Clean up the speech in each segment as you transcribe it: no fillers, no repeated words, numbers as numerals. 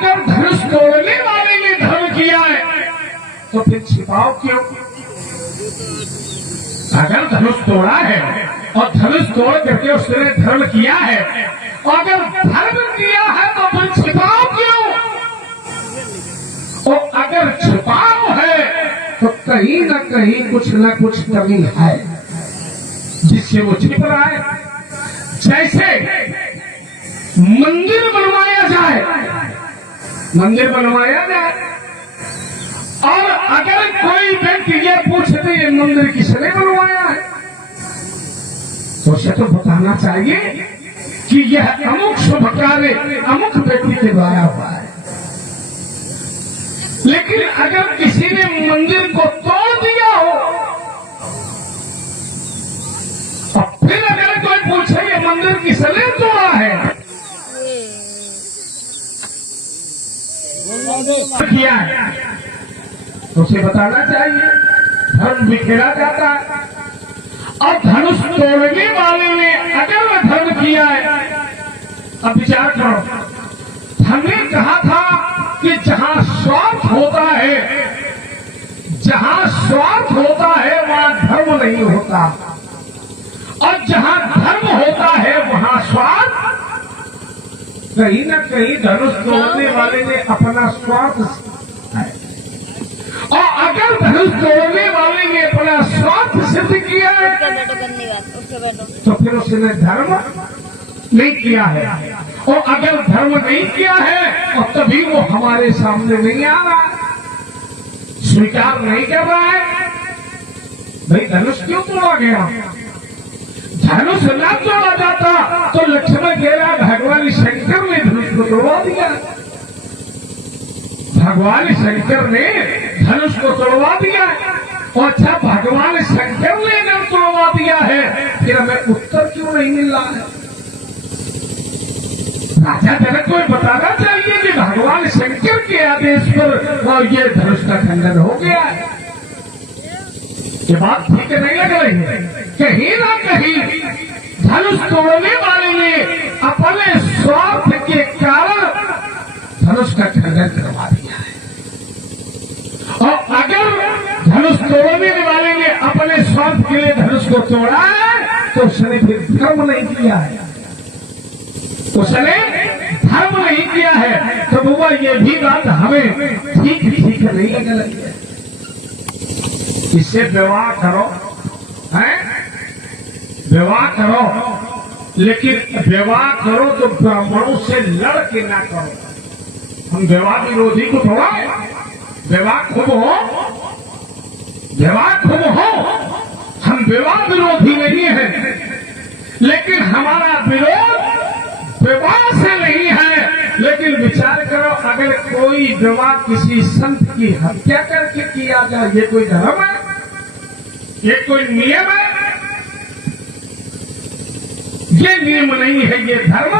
अगर धनुष तोड़ने वाले ने धर्म किया है तो फिर छिपाओ क्यों? अगर धनुष तोड़ा है और धनुष तोड़ करके उसने धर्म किया है, अगर धर्म किया है तो फिर छिपाओ क्यों? और अगर छिपाओ है तो कहीं न कहीं कुछ न कुछ कमी है जिससे वो छिप रहा है। जैसे मंदिर बनवाया जाए, मंदिर बनवाया जाए और अगर कोई व्यक्ति ये पूछते ये मंदिर किसने बनवाया है तो उसे तो बताना चाहिए कि यह अमुक शुभ कार्य अमुक व्यक्ति के द्वारा हुआ है। लेकिन अगर किसी ने मंदिर को तोड़ दिया हो और फिर अगर कोई पूछे ये मंदिर किसने तोड़ा है, किया है, तो उसे बताना चाहिए। धर्म बिखेरा जाता है और धनुष तोड़ने वाले ने अगर वह धर्म किया है, अब विचार करो, हमने कहा था कि जहां स्वार्थ होता है, जहां स्वार्थ होता है वहां धर्म नहीं होता, और जहां धर्म होता है वहां स्वार्थ। कहीं न कहीं धनुष तोड़ने वाले ने अपना स्वार्थ है, और अगर धनुष तोड़ने वाले ने अपना स्वार्थ सिद्ध किया है तो फिर उसने धर्म नहीं किया है। और अगर धर्म नहीं किया है और तभी वो हमारे सामने नहीं आ रहा, स्वीकार नहीं कर रहा है, भाई धनुष क्यों तोड़ा गया? धनुष न तोड़ा जाता तो लक्ष्मण कह रहा भगवान शंकर ने धनुष को तोड़वा दिया, भगवान शंकर ने धनुष को तोड़वा दिया। और अच्छा भगवान शंकर ने अगर तोड़वा दिया है फिर हमें उत्तर क्यों नहीं मिल रहा है? राजा जनक को बताना चाहिए कि भगवान शंकर के आदेश पर ये धनुष का खंडन हो गया है। ये बात ठीक नहीं लग रही है। कहीं ना कहीं धनुष तोड़ने वाले ने अपने स्वार्थ के कारण धनुष का खंडन करवा दिया है, और अगर धनुष तोड़ने वाले ने अपने स्वार्थ के लिए धनुष को तोड़ा है तो उसने फिर धर्म नहीं किया है, उसने धर्म नहीं किया है। तो बुआ ये भी बात हमें ठीक नहीं लग रही है। इससे विवाह करो, हैं? विवाह करो, लेकिन विवाह करो तो ब्राह्मणों से लड़ के ना करो। हम विवाह विरोधी को थोड़ा, विवाह खूब हो, विवाह खूब हो, हम विवाह विरोधी नहीं है, लेकिन हमारा विरोध विवाह से नहीं है। लेकिन विचार करो, अगर कोई विवाह किसी संत की हत्या करके किया जाए, ये कोई धर्म है? ये कोई नियम है? ये नियम नहीं है, ये धर्म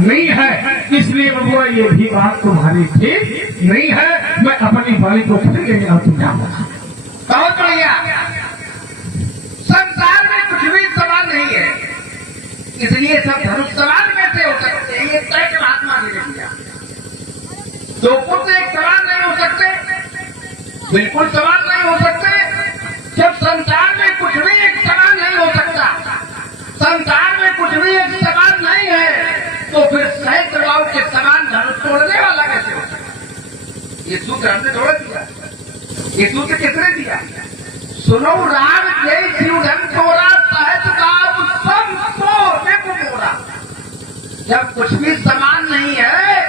नहीं है। इसलिए बबुआ ये भी बात तुम्हारी ठीक नहीं है। मैं अपनी बाली को फिर लेंगे और तुम क्या बोला? बहुत बढ़िया। संसार में कुछ भी सवाल नहीं है, इसलिए सब धनुष सवाल कैसे हो सकते हैं? ये तय महात्मा जी ने किया। दो पुत्र एक सवाल नहीं हो सकते, बिल्कुल सवाल नहीं हो सकते। जब संसार में कुछ भी एक सवाल नहीं हो सकता, संसार में कुछ भी एक सवाल नहीं है, तो फिर सहस्त्रबाहु के समान धनुष तोड़ने वाला कैसे हो सकता? ये सूत्र हमने तोड़ दिया। ये सूत्र किसने दिया? सुनो राम जय शिवधन तोड़ा सहस्त्रबाहु सब सोने को मोड़ा। जब कुछ भी समान नहीं है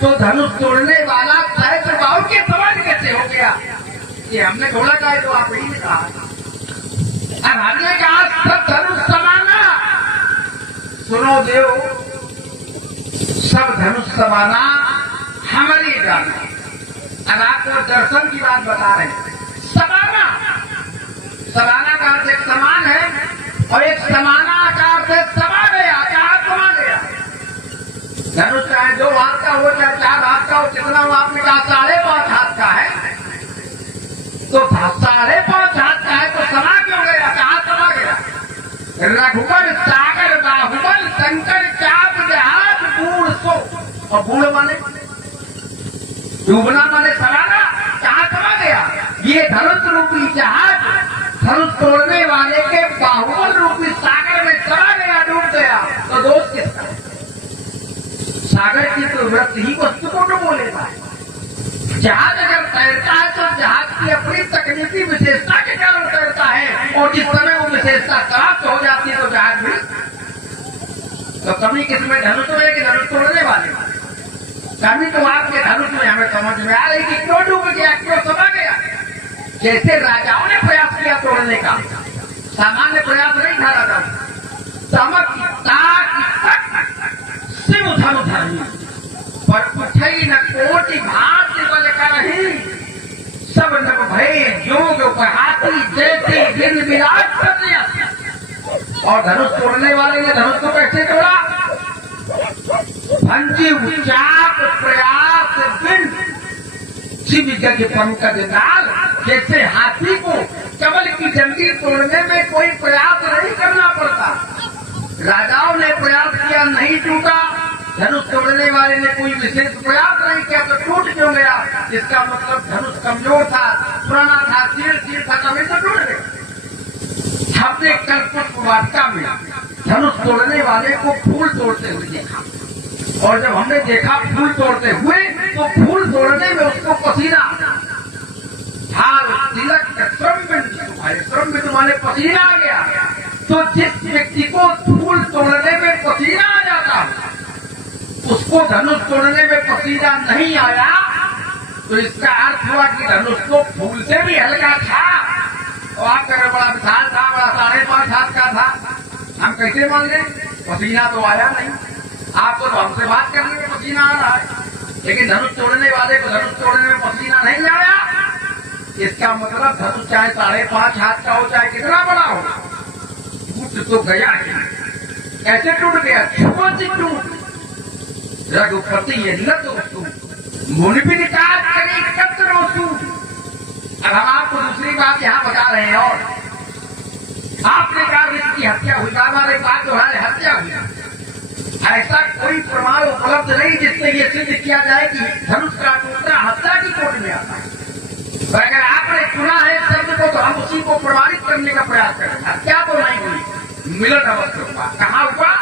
तो धनुष तोड़ने वाला सहस्त्रबाहु के समान कैसे हो गया? ये हमने थोड़ा कहा, तो आप ही ने कहा। अब हमने कहा सब धनुष समाना। सुनो देव, सब धनुष समाना हमारी जाना। अब आपको दर्शन की बात बता रहे हैं। समाना, समाना का अर्थ एक समान है, और एक समाना का अर्थ समान है, आकार समा गया। धनुष चाहे 2 हाथ का हो चाहे 4 हाथ का हो, कितना हो? आपने कहा 5.5 हाथ का है, तो 5.5 हाथ का है तो समा क्यों गया? कहाँ समा गया? रघुबर सागर बाहुबल शंकर चाप जहाज बूढ़ सो। और बूढ़ माने डूबना माने तराना, कहाँ चला गया? ये धनुष रूपी जहाज धनुष तोड़ने वाले के बाहुबल रूपी सागर में चला गया, डूब गया। तो दोष किसका? सागर की प्रवृत्ति ही वस्तु को डुबो लेता है। जहाज अगर तैरता है तो जहाज की अपनी तकनीकी विशेषता के कारण तैरता है, और जिस समय वो विशेषता समाप्त हो जाती है तो जहाज भी। तो कमी किसमें? धनुष में कि धनुष तोड़ने वाले? कमी तो आपके धनुष में। हमें समझ में आ रही कि क्यों डूब गया, क्यों समा गया। जैसे राजाओं ने प्रयास किया तोड़ने का, सामान्य प्रयास नहीं था राजा। चमक शिव धनु धर्मी पर उठई न कोटि भांति बल करही, सब नभ भय योग उपहाती जैसे गिर विराट प्रत्यय। और धनुष तोड़ने वाले ने धनुष को कैसे तोड़ा? भंजी उचाप प्रयास बिन शिव जग पंकज नाल। जैसे हाथी को कमल की जंजीर तोड़ने में कोई प्रयास नहीं करना पड़ता। राजाओं ने प्रयास किया, नहीं टूटा। धनुष तोड़ने वाले ने कोई विशेष प्रयास नहीं किया तो टूट क्यों गया? इसका मतलब धनुष कमजोर था, पुराना था, चीड़ था, तभी तो टूट गया। हमने कल पुष्प वाटिका में धनुष तोड़ने वाले को फूल तोड़ते हुए देखा, और जब हमने देखा फूल तोड़ते हुए तो फूल तोड़ने में उसको पसीना, हाल तिलक श्रम बिंदु माने पसीना आ गया। तो जिस व्यक्ति को फूल तोड़ने में पसीना आ जाता, उसको धनुष तोड़ने में पसीना नहीं आया, तो इसका अर्थ हुआ कि धनुष तो फूल से भी हल्का था। और आप कह रहे बड़ा विशाल था, बड़ा 5.5 हाथ का था। हम कैसे मान लें? पसीना तो आया नहीं। आपको तो हमसे बात करने में पसीना आ रहा है, लेकिन धनुष तोड़ने वाले को धनुष तोड़ने में पसीना नहीं आया। इसका मतलब धनुष चाहे 5.5 हाथ का हो, चाहे कितना बड़ा हो, टूट तो गया ही। कैसे टूट गया? छुपी टूट रघुपति ये लतु मुनि भी निकाल करी कत्र रोसू। अब हम आपको दूसरी बात यहाँ बता रहे हैं। और आपने कहा की हत्या हुई, हमारे बात जो है हत्या हुई। ऐसा कोई प्रमाण उपलब्ध नहीं जिससे ये सिद्ध किया जाए कि धनुष का टूटना हत्या की कोट में आता है। अगर आपने सुना है शब्द को तो हम उसी को प्रमाणित करने का प्रयास करें। हत्या तो नहीं हुई, मिलन अवश्य हुआ। कहाँ हुआ?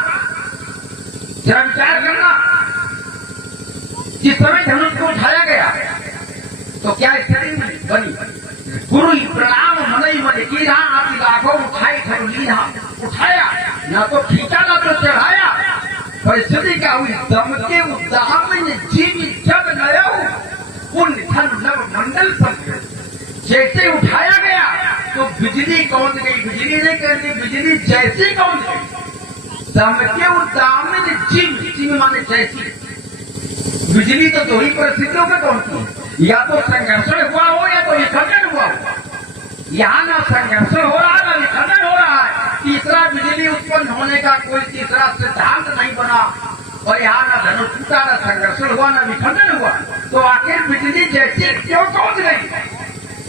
जरा विचार करना। जिस समय धनुष को उठाया गया तो क्या स्थिति बनी? गुरु प्रणाम मनई मन की आप लाखों उठाई धनु लीहा। उठाया ना तो खींचा ना तो चढ़ाया। परिस्थिति क्या हुई? दम के उद्दाम जीवी जब नया पुण्य धन नव मंडल पर जैसे उठाया गया तो बिजली कौन गई। बिजली नहीं करती, बिजली जैसी कौन गई। दम के उद्दाम जीव माने जैसी। बिजली तो दो ही परिस्थितियों में पहुंची, या तो संघर्षण हुआ हो या तो विखंडन हुआ हो। यहाँ ना संघर्षण हो रहा है ना विखंडन हो रहा है। तीसरा बिजली उत्पन्न होने का कोई तीसरा सिद्धांत नहीं बना। और यहाँ ना धनुष टूटा, ना संघर्षण हुआ, ना विखंडन हुआ। तो आखिर बिजली जैसी क्यों पहुंच गई?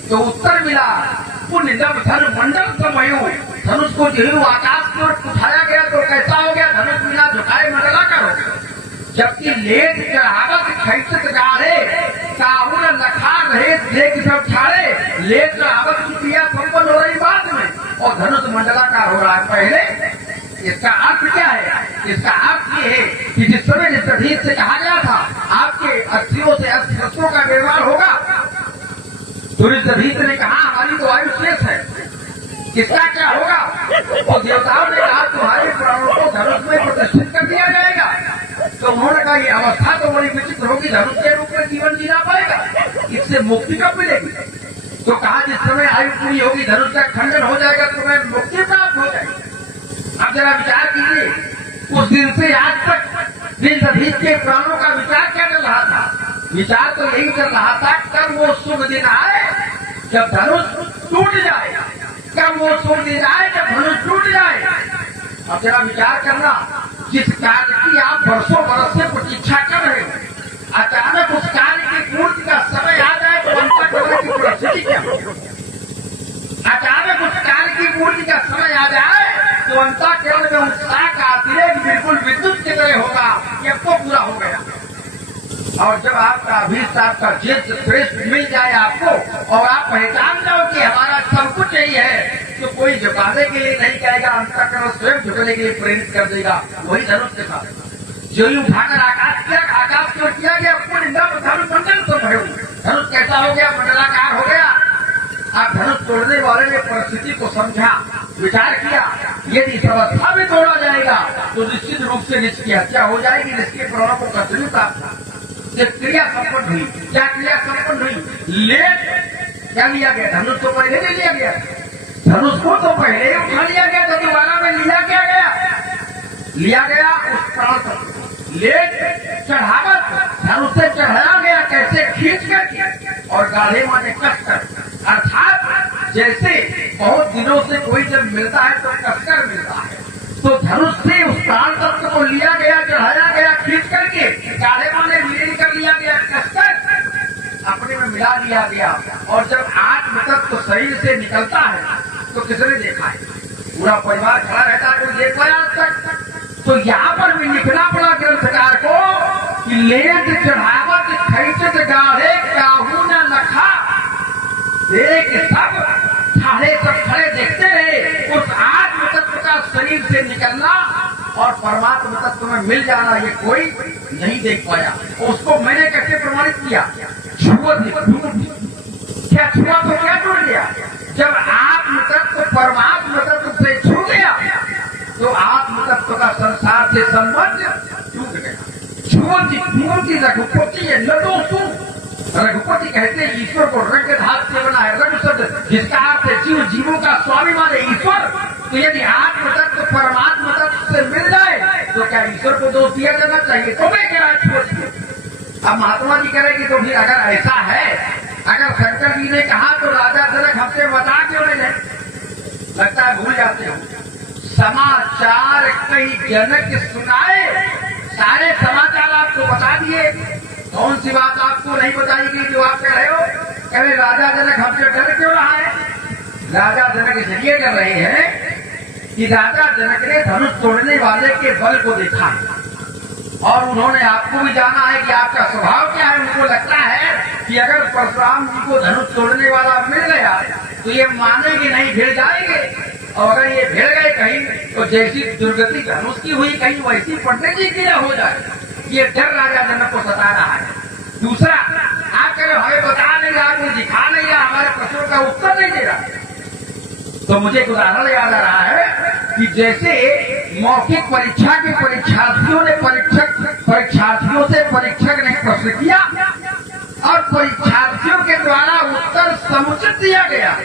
तो उत्तर मिला पुण्य नव धन मंडल समयो। धनुष को जो आकाश की ओर उठाया गया तो कैसा हो गया? धनुष मिला झुकाए मंडलाकार हो गया। जबकि लेट चढ़ावत खैसत गाढ़े काहुल लखा रहे देख सब छाड़े। लेट चढ़ावत की क्रिया संपन्न हो रही बाद में और धनुष मंडलाकार हो रहा है पहले। इसका अर्थ क्या है? इसका अर्थ ये है कि जिस समय ऋषभीर से कहा गया था आपके अस्थियों से अस्त्रों का व्यवहार होगा, तो ऋषभीर ने कहा हमारी तो आयु शेष है, इसका क्या होगा? तो देवताओं ने कहा तुम्हारे प्राणों को धनुष में प्रतिष्ठित कर दिया जाएगा। तो उन्होंने कहा ये अवस्था तो बड़ी विचित्र होगी, धनुष के रूप में जीवन जीना पाएगा, इससे मुक्ति कब मिलेगी? तो कहा जिस समय आयु पूरी होगी धनुष का खंडन हो जाएगा तो मैं मुक्ति प्राप्त हो जाएगी। अब जरा विचार कीजिए, उस दिन से आज तक ऋषभीर के प्राणों का विचार क्या चल रहा था? विचार तो यही चल रहा था कब वो शुभ दिन आए जब धनुष टूट जाए, कब वो शुभ दिन आए जब धनुष टूट जाए। अब जरा विचार करना, जिस कार्य की आप वर्षों बरस से प्रतीक्षा कर रहे हो, अचानक उस कार्य की पूर्ति का समय आ जाए तो अंतर करने की परिस्थिति क्या हो? अचानक उस कार्य की पूर्ति का समय आ जाए तो अंतःकरण में उत्साह का अतिरेक बिल्कुल विद्युत की तरह होगा कि अब तो पूरा हो गया। और जब आपका अभीष्ट आपका जिद श्रेष्ठ मिल जाए आपको और आप पहचान जाओ कि हमारा सब कुछ यही है, तो कोई झुकाने के लिए नहीं कहेगा, अंतःकरण स्वयं झुकने के लिए प्रेरित कर देगा। वही धनुष के साथ जो यूं उठाकर आकाश की ओर किया गया, धनुष मंडल तो भरे, धनुष कैसा हो गया, मंडलाकार हो गया। आप धनुष तोड़ने वाले ने परिस्थिति को समझा, विचार किया, यदि इस अवस्था में तोड़ा जाएगा तो निश्चित रूप से निष्की हत्या हो जाएगी, निष्की प्राणों को कतरी प्राप्त। क्रिया संपन्न हुई, क्या क्रिया संपन्न हुई? ले क्या लिया गया? धनुष तो पहले नहीं लिया गया, धनुष को तो पहले ही उठा लिया गया, तो दोबारा में लिया क्या गया? लिया गया उस प्राण तत्व ले चढ़ावत, धनुष से चढ़ाया गया, कैसे? खींच कर और गाढ़े माने कसकर, अर्थात जैसे बहुत दिनों से कोई जब मिलता है तो कसकर मिलता है, तो धनुष से उस प्राण तत्व को लिया गया, चढ़ाया गया, खींच करके गाढ़े माने मिल कर लिया गया, कसकर अपने में मिला लिया गया। और जब आत्म तत्व शरीर से निकलता है तो किसने देखा है? पूरा परिवार खड़ा रहता है, कोई देख पाया आज तक? तो यहाँ पर भी लिखना पड़ा ग्रंथकार को कि लेट चढ़ावत खैचत गाढ़े काहू न लखा, देख सब खड़े देखते रहे उस आत्म तत्व का शरीर से निकलना और परमात्मा तत्व में मिल जाना, ये कोई नहीं देख पाया। उसको मैंने कैसे प्रमाणित किया? छुआ, क्या छुआ तो क्या जुड़ गया? जब आत्म तत्व परमात्मा तत्व से छू गया तो आत्म तत्व का संसार से संबंध टूट गया। छुअती रघुपति है लडोसु, रघुपति कहते हैं ईश्वर को रंग धात से बना है, रघु शब्द जिसका अर्थ है जीव, जीवों का स्वामी माने ईश्वर। तो यदि आत्म तत्व परमात्मा तत्व से मिल जाए तो क्या ईश्वर को दोष दिया जाना चाहिए? तो मैं कह रहा। अब महात्मा जी कह रहे कि तो फिर अगर ऐसा है, अगर शंकर जी ने कहा तो राजा जनक हमसे बता क्यों नहीं? लगता है भूल जाते हो। समाचार कई जनक सुनाए, सारे समाचार आपको बता दिए, कौन सी बात आपको नहीं बताई गई जो आप कह रहे हो? कहे राजा जनक हमसे डर क्यों रहा है? राजा जनक इसलिए डर रहे हैं कि राजा जनक ने धनुष तोड़ने वाले के बल को देखा है और उन्होंने आपको भी जाना है कि आपका स्वभाव क्या है। उनको लगता है कि अगर परशुराम जी को धनुष तोड़ने वाला मिल गया तो ये मानेंगे नहीं, भिड़ जाएंगे, और अगर ये भिड़ गए कहीं तो जैसी दुर्गति धनुष की हुई कहीं वैसी पंडित जी की हो जाए। ये डर राजा जनक को सता रहा है। दूसरा, आप कह रहे हमें बता नहीं रहा, कोई दिखा नहीं रहा, हमारे प्रश्नों का उत्तर नहीं दे रहा। तो मुझे एक उदाहरण याद आ रहा है कि जैसे मौखिक परीक्षा के परीक्षार्थियों ने परीक्षार्थियों से परीक्षक ने प्रश्न किया और परीक्षार्थियों के द्वारा उत्तर समुचित दिया गया,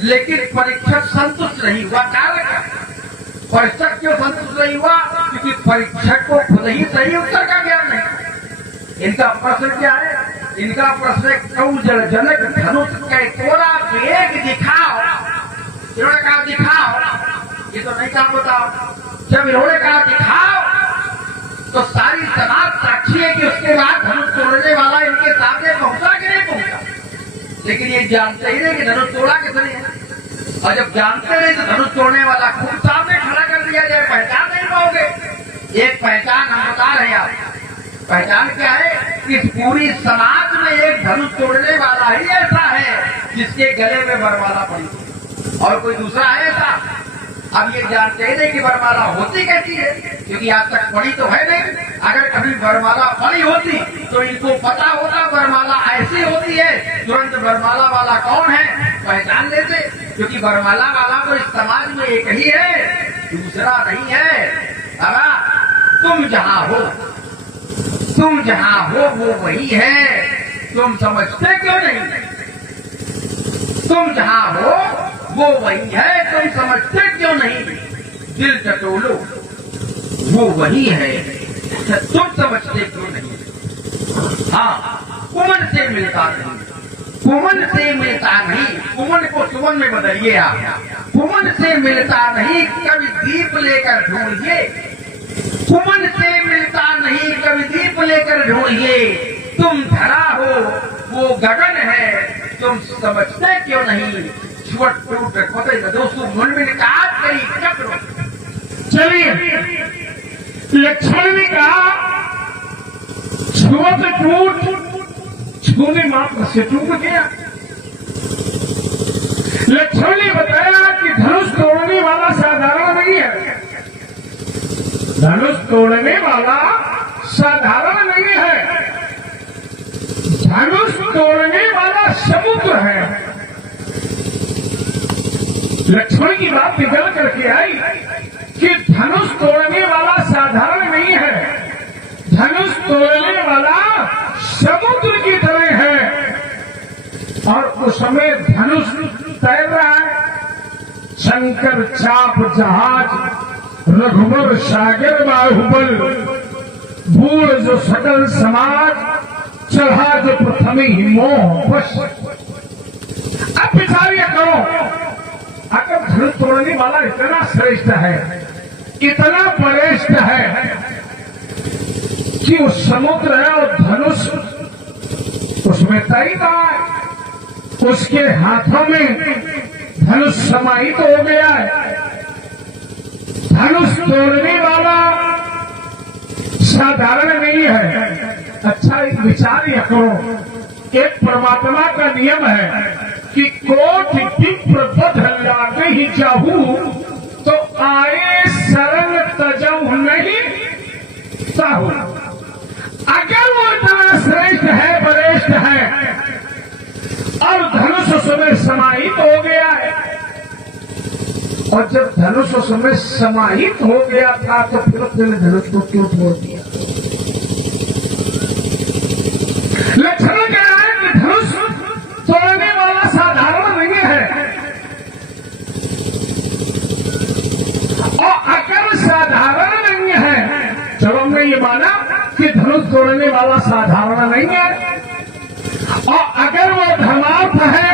लेकिन परीक्षक संतुष्ट नहीं हुआ। कारण परीक्षक क्यों संतुष्ट नहीं हुआ? क्योंकि परीक्षक को खुद ही सही उत्तर का ज्ञान नहीं। इनका प्रश्न क्या है? इनका प्रश्न कौन जनक धनुष के तोड़ा वेग दिखाओ। इन्होंने कहा दिखाओ, ये तो नहीं कहा बताओ। जब इन्होंने कहा दिखाओ तो सारी समाज साक्षी है कि उसके बाद धनुष तोड़ने वाला इनके सामने पहुंचा कि नहीं पहुंचा। लेकिन ये जानते ही नहीं कि धनुष तोड़ा किसने है, और जब जानते नहीं तो धनुष तोड़ने वाला खुद सामने खड़ा कर दिया जाए, पहचान नहीं पाओगे। एक पहचान हम बता रहे हैं आप, पहचान क्या है? कि पूरी समाज में एक धनुष तोड़ने वाला ही ऐसा है जिसके गले में वरमाला पड़ी, और कोई दूसरा है ऐसा? अब ये जानते ही नहीं कि वरमाला होती कैसी है, क्योंकि आज तक पड़ी तो है नहीं। अगर कभी वरमाला पड़ी होती तो इनको पता होता वरमाला ऐसी होती है, तुरंत वरमाला वाला कौन है पहचान लेते, क्योंकि वरमाला वाला तो इस समाज में एक ही है, दूसरा नहीं है। अब तुम जहां हो वो वही है, तुम समझते क्यों नहीं? तुम जहां हो वो वही है, तुम समझते क्यों नहीं? दिल टटोलो, वो वही है, तुम समझते क्यों नहीं? हाँ, कुमन से मिलता नहीं, कुमन से मिलता नहीं। कुमन को सुमन में बदलिए आप। कुमन से मिलता नहीं, कभी दीप लेकर ढूंढिए। कुमन से मिलता नहीं, कभी दीप लेकर ढूंढिए। तुम धरा हो वो गगन है, तुम समझते क्यों नहीं? दोस्तों मन में काट करी चक्र। चलिए लक्ष्मण ने कहा छुआ से छूने मात्र से टूट गया। लक्ष्मण ने बताया कि धनुष तोड़ने वाला साधारण नहीं है, धनुष तोड़ने वाला साधारण नहीं है, धनुष तोड़ने वाला समुद्र है। लक्ष्मण की बात निकल करके आई कि धनुष तोड़ने वाला साधारण नहीं है, धनुष तोड़ने वाला समुद्र की तरह है। और उसमें धनुष तैर रहा है। शंकर चाप जहाज रघुवर सागर बाहुबल भूल जो सकल समाज चढ़ा जो प्रथम ही मोह बस। अब विचार करो, अगर धनुष तोड़ने वाला इतना श्रेष्ठ है, इतना वरिष्ठ है कि वो समुद्र है और धनुष उसमें तैर रहा है, उसके हाथों में धनुष समाहित हो गया है। धनुष तोड़ने वाला साधारण नहीं है। अच्छा एक विचार करो, एक परमात्मा का नियम है कि कोटि विप्र बध लागे ही जाहू तो आए शरण तजहु नहीं ताहू। अगर वो इतना श्रेष्ठ है, वरिष्ठ है और धनुष उसमें समाहित हो गया है, और जब धनुष उसमें समाहित हो गया था तो फिर उसने धनुष को क्यों छोड़ दिया? लक्ष्मण कह रहा है कि धनुष तोड़ने वाला साधारण नहीं है, और अगर साधारण नहीं है, चलो हमने ये माना कि धनुष तोड़ने वाला साधारण नहीं है, और अगर वो धर्मार्थ है,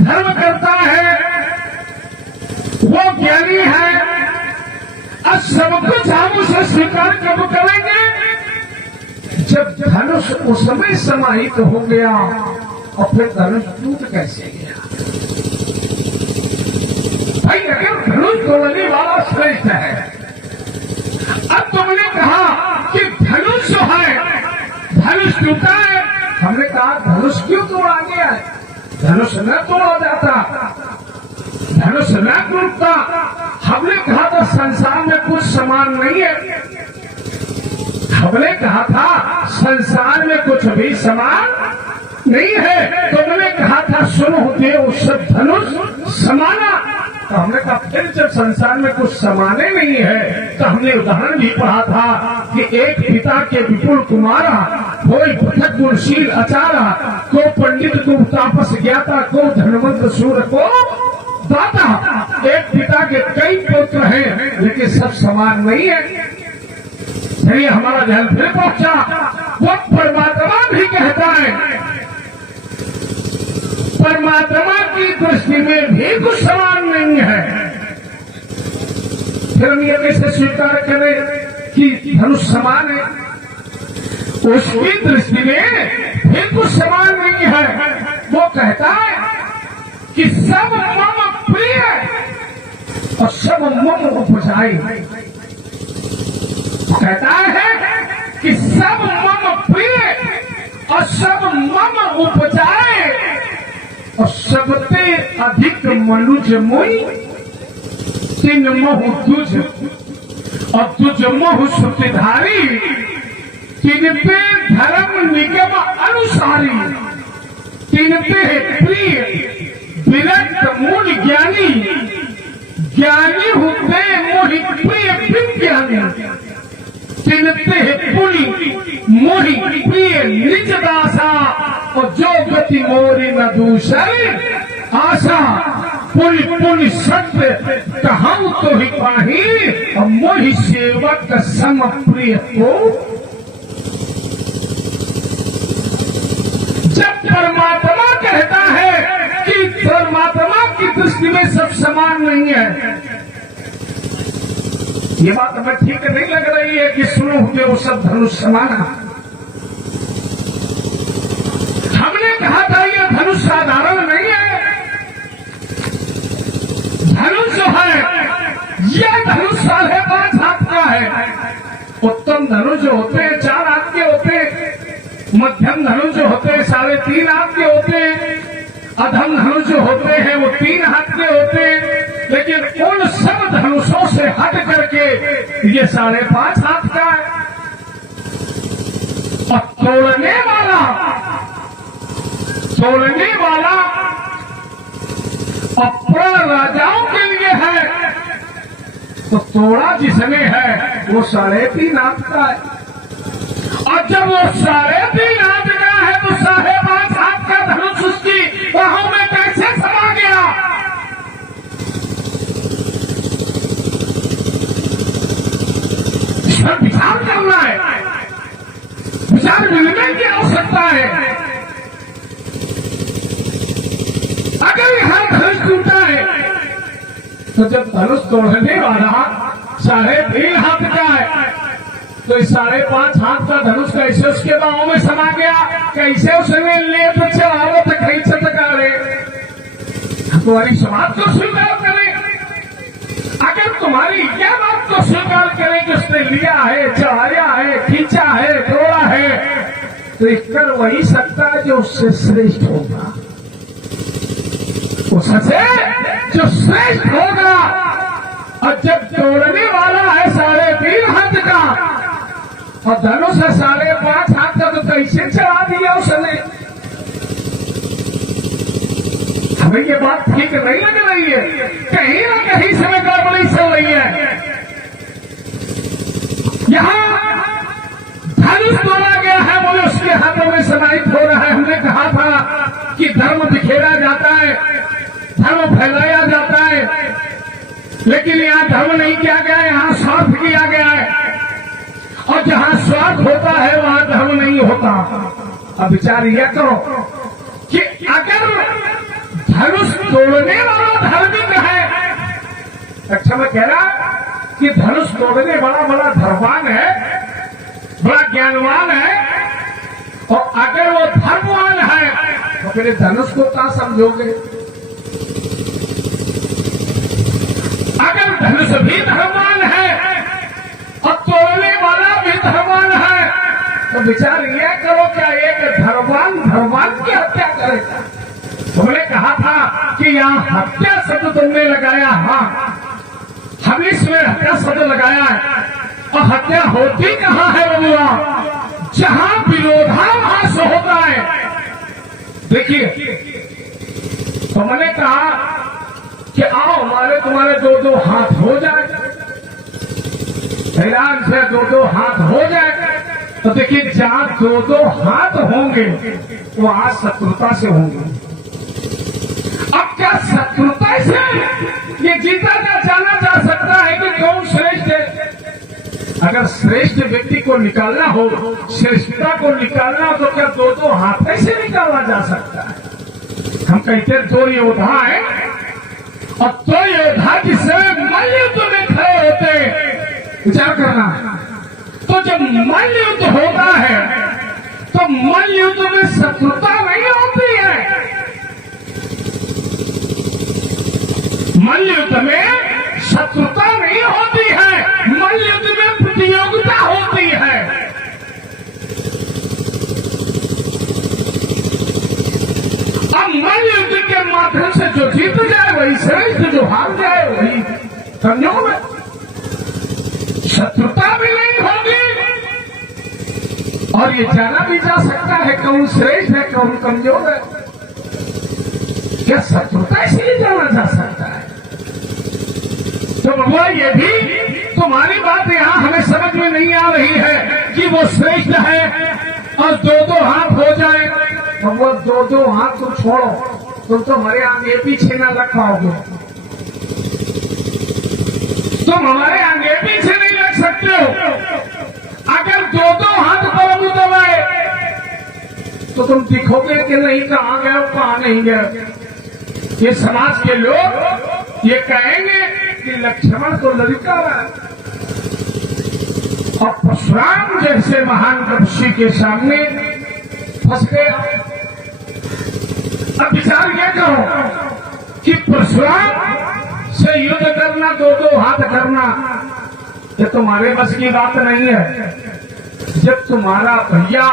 धर्म करता है, वो ज्ञानी है, अब सब कुछ हम उसे स्वीकार कब करेंगे? जब धनुष उसमें समाहित हो गया और फिर धनुष टूट कैसे गया? भाई अगर धनुष तोड़ने वाला श्रेष्ठ है, अब तुमने कहा कि धनुष जो है धनुष टूटा है, हमने कहा धनुष क्यों तोड़ा गया है? धनुष न तोड़ा जाता, धनुष न टूटता। हमने कहा था संसार में कुछ समान नहीं है, हमने कहा था संसार में कुछ भी समान नहीं है। तुमने कहा था सुनो देव सब धनुष समाना, तो हमने कहा फिर जब संसार में कुछ समाने नहीं है तो हमने उदाहरण भी पढ़ा था कि एक पिता के विपुल कुमारा, कोई पृथक गुणशील अचारा, को पंडित को तापस ज्ञाता, को धनवंत सूर को दाता। एक पिता के कई पुत्र हैं लेकिन सब समान नहीं है। फिर हमारा ध्यान फिर पहुंचा, वो परमात्मा भी कहता है, परमात्मा की दृष्टि में भी कुछ समान नहीं है। फिर हम ये कैसे स्वीकार करें कि धनुष समान है? उसकी दृष्टि में भी कुछ समान नहीं है। वो कहता है कि सब मम प्रिय और सब मम उपजाए। कहता है कि सब मम प्रिय और सब मम उपजाए और सबते अधिक मनुज मोई तीन मोह तुझ और तुझ मोह सुतिधारी तीन पे धर्म निगम अनुसारी तीन पे प्रिय विरक्त मूल ज्ञानी ज्ञानी होते मोहि प्रिय विज्ञानी तिनते पुनि मोहि प्रिय निज दासा और जो गति मोरी न दूसर आशा पुनि पुनि सत्य कहूँ तो ही पाही और मोहि सेवक सम प्रिय को। जब परमात्मा कहता है कि परमात्मा की दृष्टि में सब समान नहीं है, ये बात हमें ठीक नहीं लग रही है कि सुनो होते वो सब धनुष समान है। हमने कहा था ये धनुष साधारण नहीं है। धनुष जो है ये धनुष 5.5 हाथ का है। उत्तम धनुष जो होते हैं 4 हाथ के होते हैं, मध्यम धनुष जो होते हैं 3.5 हाथ के होते हैं, अधम धनुष जो होते हैं वो 3 हाथ के होते हैं, लेकिन उन सब धनुषों से हट करके ये 5.5 हाथ का है। और तोड़ने वाला अपना राजाओं के लिए है, तो तोड़ा जिसने है वो 3.5 हाथ का है। और जब वो 3.5 हाथ का है तो 5.5 हाथ का धनुष उसकी बाहों में कैसे समा गया? इस पर विचार करना है, विचार विनिमय की आवश्यकता है। अगर यहां धनुष टूटा है तो जब धनुष तोड़ने वाला 3.5 हाथ का है तो इस 5.5 हाथ का धनुष कैसे उसके बाहों में समा गया? कैसे उसने ले तो चढ़ावो तो कहीं से तका रहे? तुम्हारी समाज को स्वीकार करें। अगर तुम्हारी यह बात को स्वीकार करें कि उसने लिया है, चढ़ाया है, खींचा है, तोड़ा है, तो एक कर वही सकता है जो उससे श्रेष्ठ होगा, उससे जो श्रेष्ठ होगा। और जब तोड़ने वाला है 3.5 हाथ का और धनुष है 5.5 हाथ का, तो कैसे चढ़ा दिया उसने? हमें ये बात ठीक नहीं लग रही है, कहीं ना कहीं समय गड़बड़ी चल रही है। यहाँ धनुष तोड़ा गया है, बोले उसके हाथों में समाहित हो रहा है। हमने कहा था कि धर्म बिखेरा जाता है, धर्म फैलाया जाता है, लेकिन यहाँ धर्म नहीं किया गया, यहाँ स्वार्थ किया गया है। और जहाँ स्वार्थ होता है वहाँ धर्म नहीं होता। अब विचार यह करो कि अगर धनुष तोड़ने वाला धार्मिक है, अच्छा मैं कह रहा कि धनुष तोड़ने वाला बड़ा धर्मवान है, बड़ा ज्ञानवान है, और अगर वो धर्मवान है तो फिर धनुष को क्या समझोगे? अगर धनुष भी धर्मवान है और तोड़ने वाला भी धर्मवान है, तो विचार यह करो क्या एक धर्मवान की हत्या करेगा? तुमने कहा था कि यहाँ हत्या शब्द तुमने लगाया, हाँ हमने इसमें हत्या शब्द लगाया है। और हत्या होती कहाँ है बबुआ? जहाँ विरोधाभास होता है। देखिए तुमने कहा कि आओ तुम्हारे 2 हाथ हो जाए, ऐलान से 2 हाथ हो जाए। तो देखिए जहाँ 2 हाथ होंगे वहां शत्रुता से होंगे। अब क्या शत्रुता से ये जीता जाना जा सकता है कि कौन श्रेष्ठ है? अगर श्रेष्ठ व्यक्ति को निकालना हो, श्रेष्ठता को निकालना हो, तो क्या 2 हाथ से निकाला जा सकता है? हम कहते 2 योद्धा है और 2 योद्धा जिससे मल्लयुद्ध में खड़े होते हैं। विचार करना, तो जब मल्लयुद्ध होता है तो मल्लयुद्ध में शत्रुता नहीं होती है। मल्लयुद्ध में शत्रुता नहीं होती है, मल्लयुद्ध में प्रतियोगिता होती है। अब मल्लयुद्ध के माध्यम से जो जीत जाए वही श्रेष्ठ, जो हार जाए वही कमजोर है। शत्रुता भी नहीं होगी और ये जाना भी जा सकता है कौन श्रेष्ठ है कौन कमजोर है। क्या शत्रुता इसलिए जाना जा सकता है? तो बबुआ ये भी तुम्हारी बात यहाँ हमें समझ में नहीं आ रही है कि वो श्रेष्ठ है और 2 हाथ हो जाए। बबुआ 2 हाथ तुम छोड़ो, तुम तो हमारे आगे पीछे न लग पाओगे, तुम हमारे आगे पीछे नहीं लग सकते हो। अगर 2 हाथ पर दबाए तो तुम दिखोगे कि नहीं कहाँ गए कहाँ नहीं गए। ये समाज के लोग ये कहेंगे कि लक्ष्मण को ललकारा और परशुराम जैसे महान ऋषि के सामने फंस गया। अब विचार यह करो कि परशुराम से युद्ध करना, 2 हाथ करना, ये तुम्हारे बस की बात नहीं है। जब तुम्हारा भैया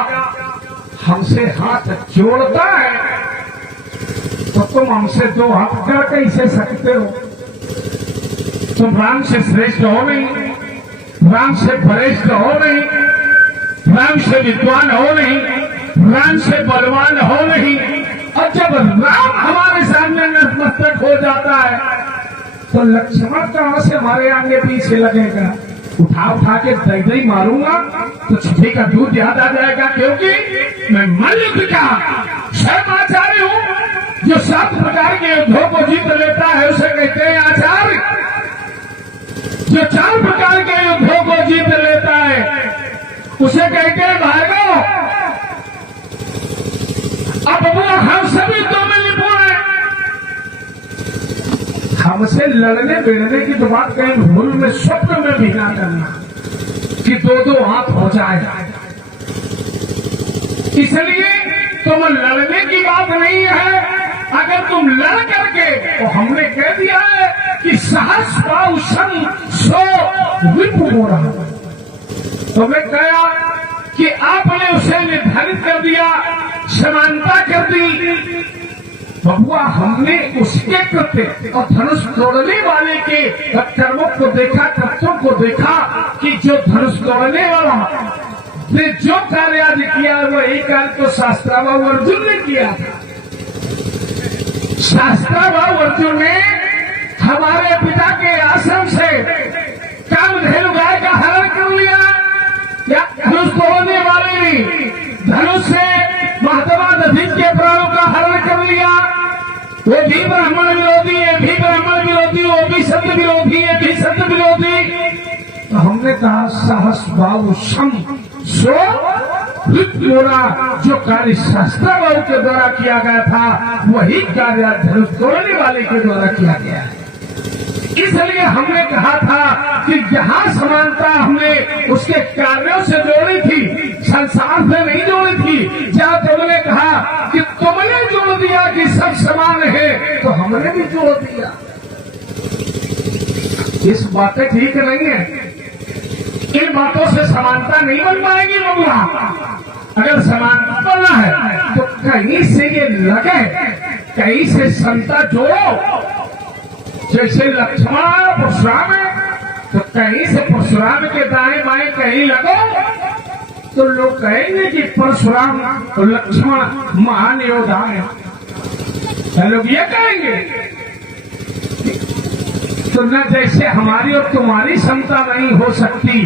हमसे हाथ जोड़ता है तो तुम हमसे दो हाथ कर कैसे सकते हो? तुम राम से श्रेष्ठ हो नहीं, राम से वरिष्ठ हो नहीं, राम से विद्वान हो नहीं, राम से बलवान हो नहीं। और जब राम हमारे सामने नतमस्तक हो जाता है तो लक्ष्मण कहां से हमारे आगे पीछे लगेगा? उठा के दई दई मारूंगा तो छुट्टी का दूध याद आ जाएगा, क्योंकि मैं मल्ल का शर्माचार्य हूं। जो 7 प्रकार के युद्धों को जीत लेता है उसे कहते हैं आचार्य। जो 4 प्रकार के युद्धों को जीत लेता है उसे कहते हैं भार्गव। अब वो हम सभी युद्धों में निपुण है। हमसे लड़ने भिड़ने की तो बात कहीं भूल में स्वप्न में भी ना करना कि 2-2 हाथ हो जाए। इसलिए तुम लड़ने की बात नहीं है। अगर तुम लड़ करके तो हमने कह दिया है कि सहस पाऊ संग सो विपु हो रहा। तो मैं कहा कि आपने उसे निर्धारित कर दिया, समानता कर दी। बबुआ, हमने उसके कृत्य और धनुष तोड़ने वाले के कर्मों को देखा, तत्वों को देखा कि जो धनुष तोड़ने वाला ने जो कार्य आज किया वही कार्य तो शास्त्राभाव अर्जुन ने किया। शास्त्राभाव अर्जुन ने हमारे पिता के आश्रम से कामधेनु गाय का हरण कर लिया। या धनुष तोड़ने वाले ने धनुष से महात्मा दधिक के प्राणों का हरण कर लिया। वो भी ब्राह्मण विरोधी, ये भी ब्राह्मण विरोधी, वो भी सत्य विरोधी, ये भी सत्य विरोधी। तो हमने कहा साहस भाव सम सो पूरा जो कार्य शास्त्राभाव के द्वारा किया गया था वही कार्य धनुष तोड़ने वाले के द्वारा किया गया है। इसलिए हमने कहा था कि जहां समानता हमने उसके कार्यों से जोड़ी थी, संसार से नहीं जोड़ी थी। जहां तुमने कहा कि तुमने जोड़ दिया कि सब समान है तो हमने भी जोड़ दिया। इस बातें ठीक नहीं है। इन बातों से समानता नहीं बन पाएगी बबुआ। अगर समानता बनना है तो कहीं से ये लगे, कहीं से समता जोड़ो। जैसे लक्ष्मण परशुराम है तो कहीं से परशुराम के दाएं बाएं कहीं लगो तो लोग कहेंगे कि परशुराम और लक्ष्मण महान योद्धा है। लोग ये कहेंगे। तो न जैसे हमारी और तुम्हारी क्षमता नहीं हो सकती,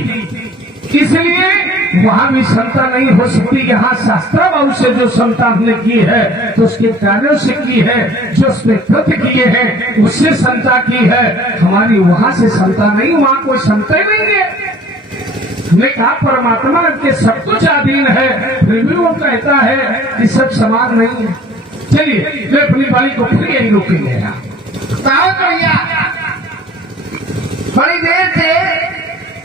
इसलिए वहां भी क्षमता नहीं हो सकती। यहाँ शास्त्राभाव से जो क्षमता हमने की है तो उसके कार्यों से की है, जो उसने कृत्य किए हैं उससे क्षमता की है। हमारी वहां से क्षमता नहीं, वहां कोई क्षमता ही नहीं है। हमने कहा परमात्मा के सब कुछ अधीन है, फिर भी वो कहता है कि सब समान नहीं है। चलिए मैं अपनी बाली को फिर यही रोकेंगे। बड़ी देर से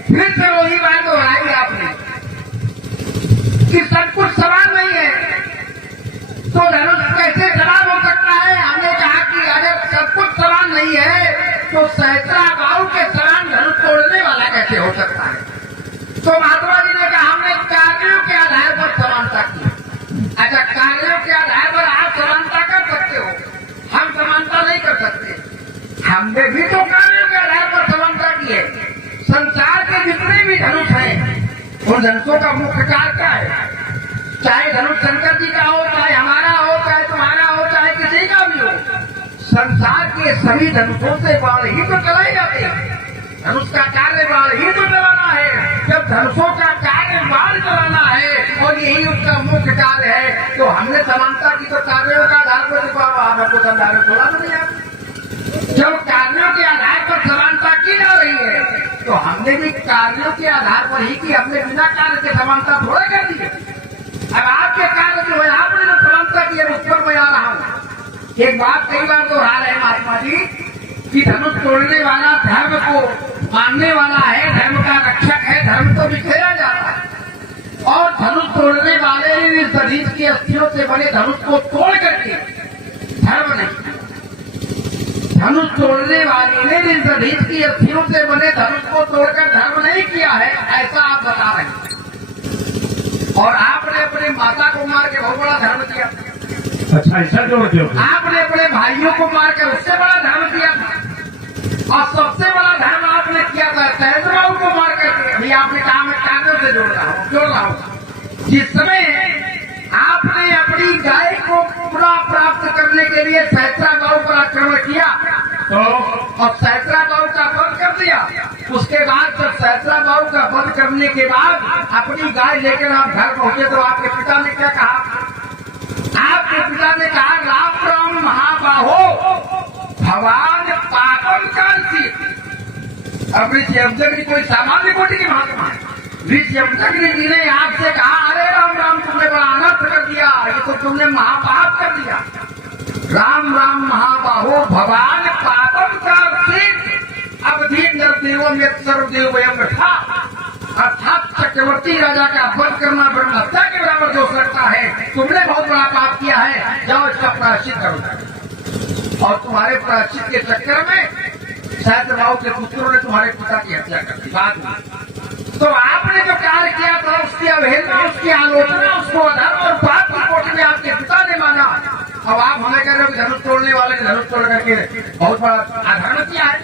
फिर से वही बात दोहराई आपने कि सब कुछ समान नहीं है तो धनुष कैसे समान हो सकता है? हमने कहा कि अगर सब कुछ समान नहीं है तो सहस्त्राभाव के समान धनुष तोड़ने वाला कैसे हो सकता है? तो महात्मा जी ने कहा हमने कार्यों के आधार पर समानता की। अच्छा, कार्यों के आधार पर आप समानता कर सकते हो, हम समानता नहीं कर सकते। हमने भी तो कार्यों के आधार पर समानता की है। संसार के जितने भी धनुष हैं उन धनुषों का मुख्य कार्य क्या है? चाहे धनुष शंकर जी का हो, चाहे हमारा हो, चाहे तुम्हारा हो, चाहे किसी का भी हो, संसार के सभी धनुषों से बाण ही तो चलाए जाते हैं। धनुष का कार्य बाण ही तो चलाना है। जब धनुषों का कार्य बाण चलाना है और यही उसका मुख्य कार्य है तो हमने समानता की तो कार्यों का आधार पर हमको समझाने थोड़ा नहीं आता। जब कार्यों के आधार पर समानता की जा रही है तो हमने भी कार्यों के आधार पर ही की। हमने बिना कार्य के समानता थोड़ा कर दी। अब आपके कार्य जो है आपने जो समानता की है उस पर मैं आ रहा हूं। एक बात कई बार दोहरा रहे महात्मा जी कि धनुष तोड़ने वाला धर्म को मानने वाला है, धर्म का रक्षक है, धर्म तो बिखेरा जाता है। और धनुष तोड़ने वाले इस शरीर की अस्थियों से बने धनुष को तोड़ करके धर्म नहीं, धनुष तोड़ने वाले ने जिस शरीर की अस्थियों से बने धनुष को तोड़कर धर्म नहीं किया है, ऐसा आप बता रहे हैं। और आपने अपने माता को मार के बहुत बड़ा धर्म किया। अच्छा ऐसा जोड़ते हो? आपने अपने भाइयों को मार के उससे बड़ा धर्म किया था। और सबसे बड़ा धर्म आपने किया था सहजराव को मार करके। अभी आपने कहा मैं कागज से जोड़ रहा हूँ। जिस समय आपने अपनी गाय को पुनः प्राप्त करने के लिए सहस्रा बाहु पर आक्रमण किया तो और सहस्रा बाहु का वध कर दिया। उसके बाद जब सहस्रा बाहु का वध करने के बाद अपनी गाय लेकर आप घर पहुंचे तो आपके पिता ने क्या कहा? आपके पिता ने कहा राम राम महाबाहो भगवान पापन कांसी। अब ऋषिअब्जग जी कोई सामान्य कोटि के महात्मा है। ऋषिअब्जग जी ने आपसे कहा अरे राम राम तुमने बड़ा अनर्थ कर दिया, ये तो तुमने महापाप कर दिया। राम राम महाबाहो भगवान पापम कांसी अवधि नरदेवम यत् सर्वदेव वयम था। अर्थात चक्रवर्ती राजा का वध करना ब्रह्म हत्या के बराबर जो करता है। तुमने बहुत बड़ा पाप किया है, जाओ इसका प्रायश्चित करो। और तुम्हारे प्रायश्चित के चक्कर में सहस्रबाहु के पुत्रों ने तुम्हारे पिता की हत्या कर दी। बाद में तो आपने जो कार्य किया था उसकी अवहेलना, उसकी आलोचना, उसको अधर्म और पाप की कोटि में आपके पिता ने माना। अब आप हमें कह रहे हो धनुष तोड़ने वाले ने धनुष तोड़ करके बहुत बड़ा अधर्म किया है।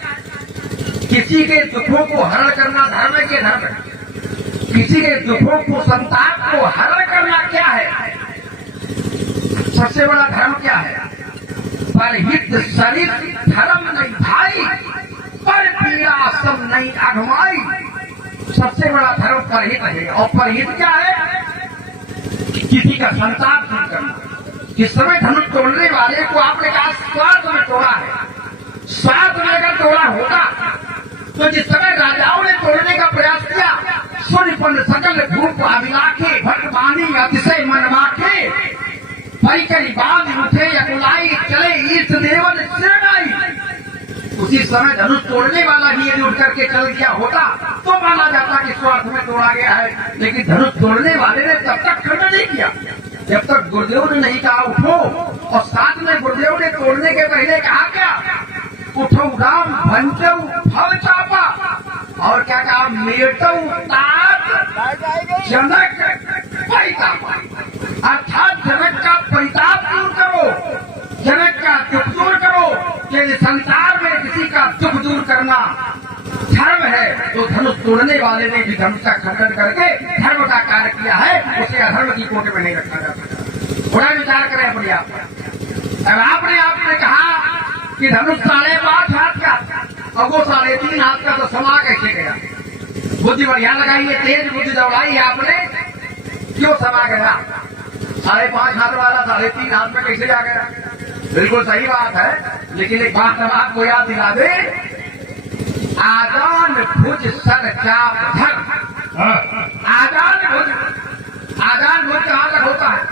किसी के दुखों को हरण करना धर्म है कि धर्म है? किसी के दुखों को संताप को हरण करना क्या है? सबसे बड़ा धर्म क्या है? परहित शरीर धर्म नहीं भाई, पर पीड़ा सब नहीं अघमाई। सबसे बड़ा धर्म परहित है। और परहित क्या है? किसी का संताप दूर करना। जिस समय धनुष तोड़ने वाले को आपने कहा स्वार्थ में तोड़ा है, स्वार्थ में अगर तोड़ा होगा तो जिस समय राजाओं ने तोड़ने का प्रयास किया, सूर्यपन्न सकल धूप अभिलाखे भटवानी अतिशय मनमाखे परिकरी बांध उठे यकुलाई चले ईष्ट देवन श्रेणाई। उसी समय धनुष तोड़ने वाला ही यदि उठ करके चल गया होता तो माना जाता कि स्वार्थ में तोड़ा गया है। लेकिन धनुष तोड़ने वाले ने तब तक खंड नहीं किया जब तक गुरुदेव ने नहीं कहा उठो। और साथ में गुरुदेव ने तोड़ने के पहले कहा क्या? उठो राम भंजऊ फल चापा। और क्या कहा? मेटऊ तात जनक परिताप। अर्थात जनक का परिताप दूर करो, जनक का दुख दूर करो। कि संसार में किसी का दुख दूर करना धर्म है। तो धनुष तोड़ने वाले ने भी धनुष का खंडन करके धर्म का कार्य किया है, उसे अधर्म की कोटि में नहीं रखा जा सकता। थोड़ा विचार करें अपने आप पर। अब आपने कहा कि धनुष 5.5 हाथ का और वो 3.5 हाथ का, तो समा कैसे गया? बुद्धि बढ़िया लगाइए, तेज बुद्धि दौड़ाई आपने, क्यों समा गया? 5.5 हाथ वाला 3.5 हाथ में कैसे आ गया? बिल्कुल सही बात है। लेकिन एक बात हम आपको याद दिला दे, आदान भुज सर चाप धर। आदान भुज कहां तक होता है?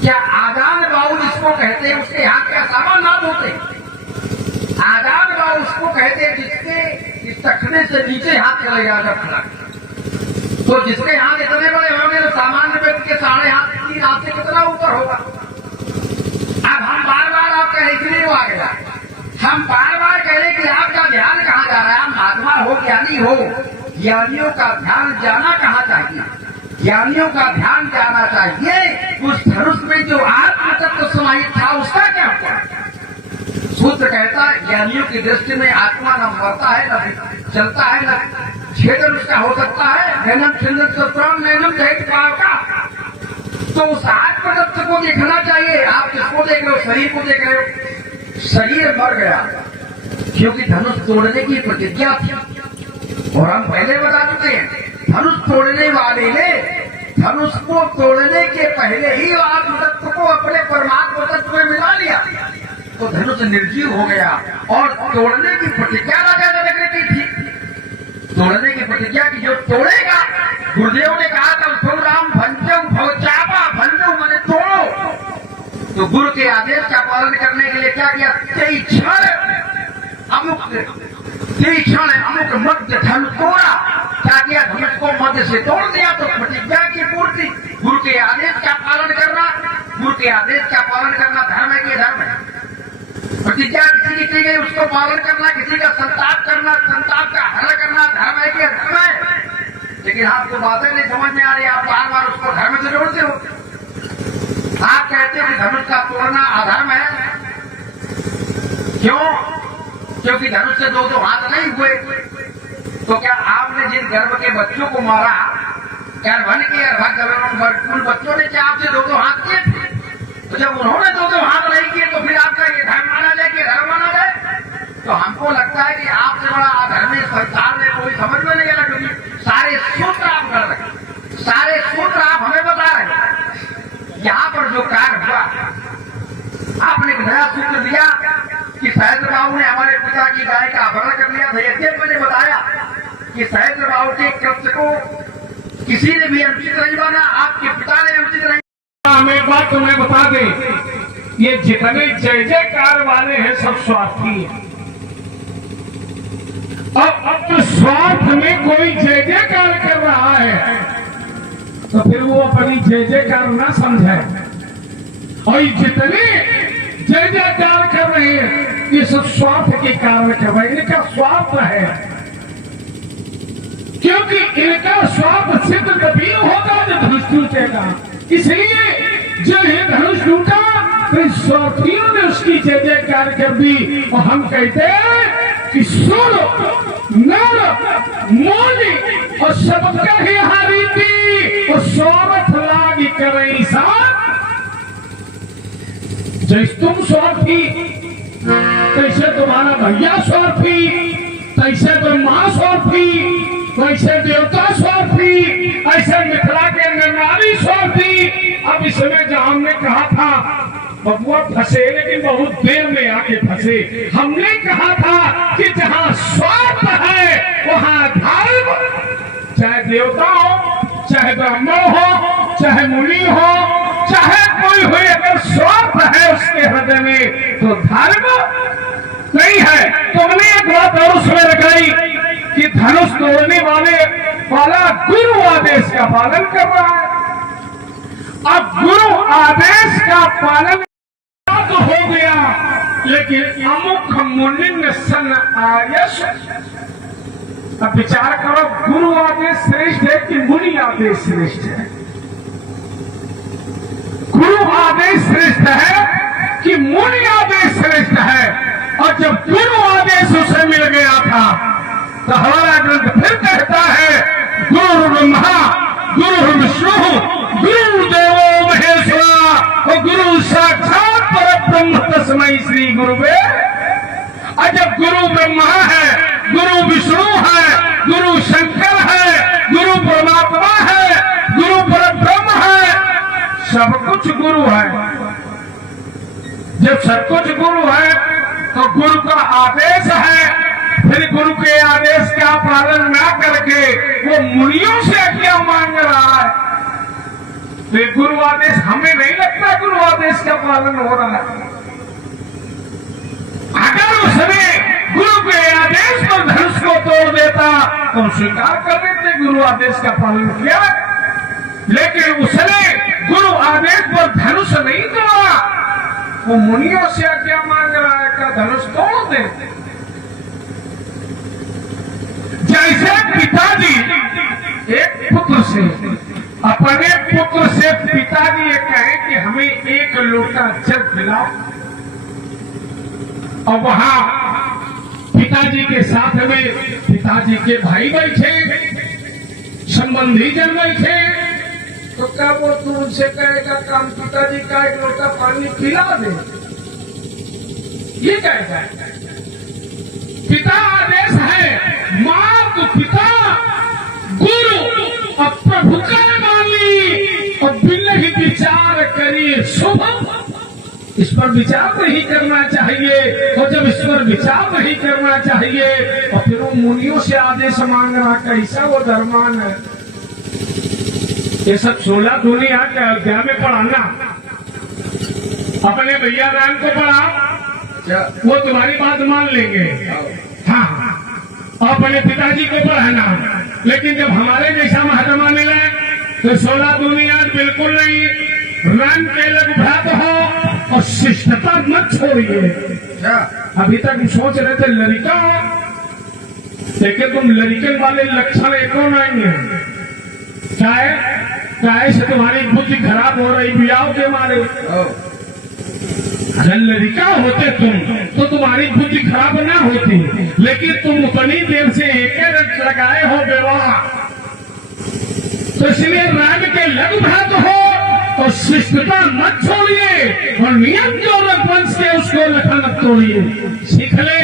क्या आदान बाहु जिसको कहते हैं उसके यहाँ क्या सामान ना होते? आदान बाहु उसको कहते हैं जिसके इस टखने से नीचे हाथ चलेगा जब खड़ा। तो जिसके हाथ इतने बड़े होंगे तो सामान्य व्यक्ति के 3.5 हाथ से कितना ऊपर होगा? अब हम बार बार आप कहे इसलिए वो आ गया, हम बार बार कह रहे कि आपका ध्यान कहाँ जा रहा है? महात्मा हो, ज्ञानी हो, ज्ञानियों का ध्यान जाना कहाँ चाहिए? ज्ञानियों का ध्यान जाना चाहिए उस धनुष में जो आत्म तत्व समाहित था उसका क्या हुआ? सूत्र कहता है ज्ञानियों की दृष्टि में आत्मा न मरता है, न चलता है, न छेदन उसका हो सकता है। नैनम छिंदन सत्रम नैनम जहित पाव का। तो उस आत्म तत्व को देखना चाहिए। आप किसको देख रहे हो? शरीर को देख रहे हो। शरीर मर गया क्योंकि धनुष तोड़ने की प्रतिज्ञा थी। और हम पहले बता चुके हैं, धनुष तोड़ने वाले ने धनुष को तोड़ने के पहले ही आत्म तत्व को अपने परमात्मा तत्व में मिला लिया, तो धनुष निर्जीव हो गया। और तोड़ने की प्रतिज्ञा राजा जनक ने की थी। तोड़ने की प्रतिज्ञा की जो तोड़ेगा, गुरुदेव ने कहा था उठो राम भंजऊ भवचापा। भंजऊ मैंने तोड़ो। तो गुरु के आदेश का पालन करने के लिए क्या किया? कई क्षण अमुक मध्य धन तोड़ा। क्या किया? धनुष को मध्य से तोड़ दिया। तो प्रतिज्ञा की पूर्ति, गुरु के आदेश का पालन करना, गुरु के आदेश का पालन करना धर्म है कि धर्म है? प्रतिज्ञा किसी की की गई उसको पालन करना, किसी का संताप करना, संताप का हरण करना धर्म है कि धर्म है? लेकिन आपको बातें नहीं समझ में आ रही, आप बार बार उसको धर्म से जोड़ते हो। आप कहते हो कि धनुष का तोड़ना अधर्म है, क्यों? क्योंकि धनुष से दो हाथ नहीं हुए। तो क्या आपने जिन गर्भ के बच्चों को मारा, गर्भन के कुल बच्चों ने क्या आपसे दो हाथ किए थे? तो जब उन्होंने दो हाथ नहीं किए तो फिर आपका ये धर्म माना जाए कि धर्म माना जाए? तो हमको लगता है कि आपसे बड़ा अधर्मी संसार में कोई समझ में नहीं आ रहा, क्योंकि सारे सूत्र आप कर रहे, सारे सूत्र आप हमें बता रहे। यहाँ पर जो कार्य हुआ, आपने एक नया सूत्र दिया कि सहस्त्र बाबू ने हमारे पिता की गाय का अपहरण कर लिया था। यद्यपि मैंने बताया कि सहस्त्र बाबू के कृत्य को किसी ने भी अनुचित नहीं माना, आपके पिता ने अनुचित नहीं। हमें एक बात तुम्हें बता दे, ये जितने जय जयकार वाले हैं सब स्वार्थी हैं। अब तो स्वार्थ में कोई जय जयकार कर रहा है तो फिर वो अपनी जय जयकार ना समझे। और जितने जय जयकार कर रहे हैं ये सब स्वार्थ के कारण कर रहे हैं, इनका स्वार्थ है, क्योंकि इनका स्वार्थ सिद्ध तभी होगा जब धनुष टूटेगा। इसलिए जो ये धनुष टूटा तो स्वार्थियों ने उसकी जय जयकार कर दी। और हम कहते हैं कि सुर नर मोली और सबका ही हारीती और स्वार्थ लागी करे साथ। जैसे तुम स्वार्थी कैसे तुम्हारा भैया स्वार्थी, कैसे तुम मां स्वार्थी, वैसे देवता स्वार्थी, ऐसे मिथिला के नारी स्वार्थी। अब इसमें जो हमने कहा था बबुआ फंसे, लेकिन बहुत देर में आके फंसे। हमने कहा था कि जहां स्वार्थ है वहां धर्म, चाहे देवता हो, चाहे ब्राह्मण हो, चाहे मुनि हो, चाहे कोई हो, अगर स्वार्थ है उसके हृदय में तो धर्म नहीं है। तुमने एक बात और उसमें लगाई कि धनुष तोड़ने वाला गुरु आदेश का पालन कर रहा है। अब गुरु आदेश का पालन तो हो गया, लेकिन अमुख मुनिन सन आयस। अब विचार करो, गुरु आदेश श्रेष्ठ है कि मुनि आदेश श्रेष्ठ है? गुरु आदेश श्रेष्ठ है कि मुनि आदेश श्रेष्ठ है? और जब गुरु आदेश उसे मिल गया था तो हमारा ग्रंथ फिर कहता है गुरु ब्रह्मा गुरु विष्णु गुरु देवो महेश्वरा और गुरु साक्षात परब्रह्म तस्मै श्री गुरुवे। और जब गुरु ब्रह्मा है, गुरु विष्णु है, गुरु शंकर है, गुरु परमात्मा है, गुरु परब्रह्म है, सब कुछ गुरु है। जब सब कुछ गुरु है तो गुरु का आदेश है, फिर गुरु के आदेश का पालन ना करके वो मुनियों से आज्ञा मांग रहा है। तो गुरु आदेश हमें नहीं लगता गुरु आदेश का पालन हो रहा है। अगर उसने गुरु के आदेश पर धनुष को तोड़ देता तो स्वीकार कर देते गुरु आदेश का पालन किया, लेकिन उसने गुरु आदेश पर धनुष नहीं तोड़ा, वो मुनियों से आज्ञा मांग रहा है का धनुष तोड़ दे। जैसे पिताजी एक पुत्र से, अपने पुत्र से पिताजी ये कहे कि हमें एक लोटा जल पिलाओ, और वहां पिताजी के साथ में पिताजी के भाई बैठे, संबंधी जन बैठे, तो क्या वो तू उनसे कहेगा काम पिताजी का एक लोटा पानी पिला दे? ये कहेगा पिता आदेश है, मात पिता गुरु और प्रभु का मानी और बिन ही विचार करिए शुभ। इस पर विचार नहीं करना चाहिए, और जब इस पर विचार नहीं करना चाहिए और फिर वो मुनियों से आदेश मांग रहा, कैसा वो धर्मान है? ये सब 16 दुनिया के अयोध्या में पढ़ाना, अपने भैया राम को पढ़ा, वो तुम्हारी बात मान लेंगे, हाँ, अपने पिताजी को पढ़ाना, लेकिन जब हमारे जैसा महात्मा मिले तो 16 दुनिया बिल्कुल नहीं। रंग के लग भ्रात हो और शिष्टता मत छोड़िए। अभी तक हम सोच रहे थे लड़का, लेकिन तुम लड़के वाले लक्षण एको नहीं है। चाहे से तुम्हारी बुद्धि खराब हो रही बियाह के मारे। अगर लड़का होते तुम तो तुम्हारी बुद्धि खराब ना होती, लेकिन तुम उतनी देर से एक रट लगाए हो विवाह, तो इसलिए राग के लग भाग हो और शिष्टता मत छोड़िए और नियम जो रघुवंश के उसको लखा मत तोड़िए। सीख ले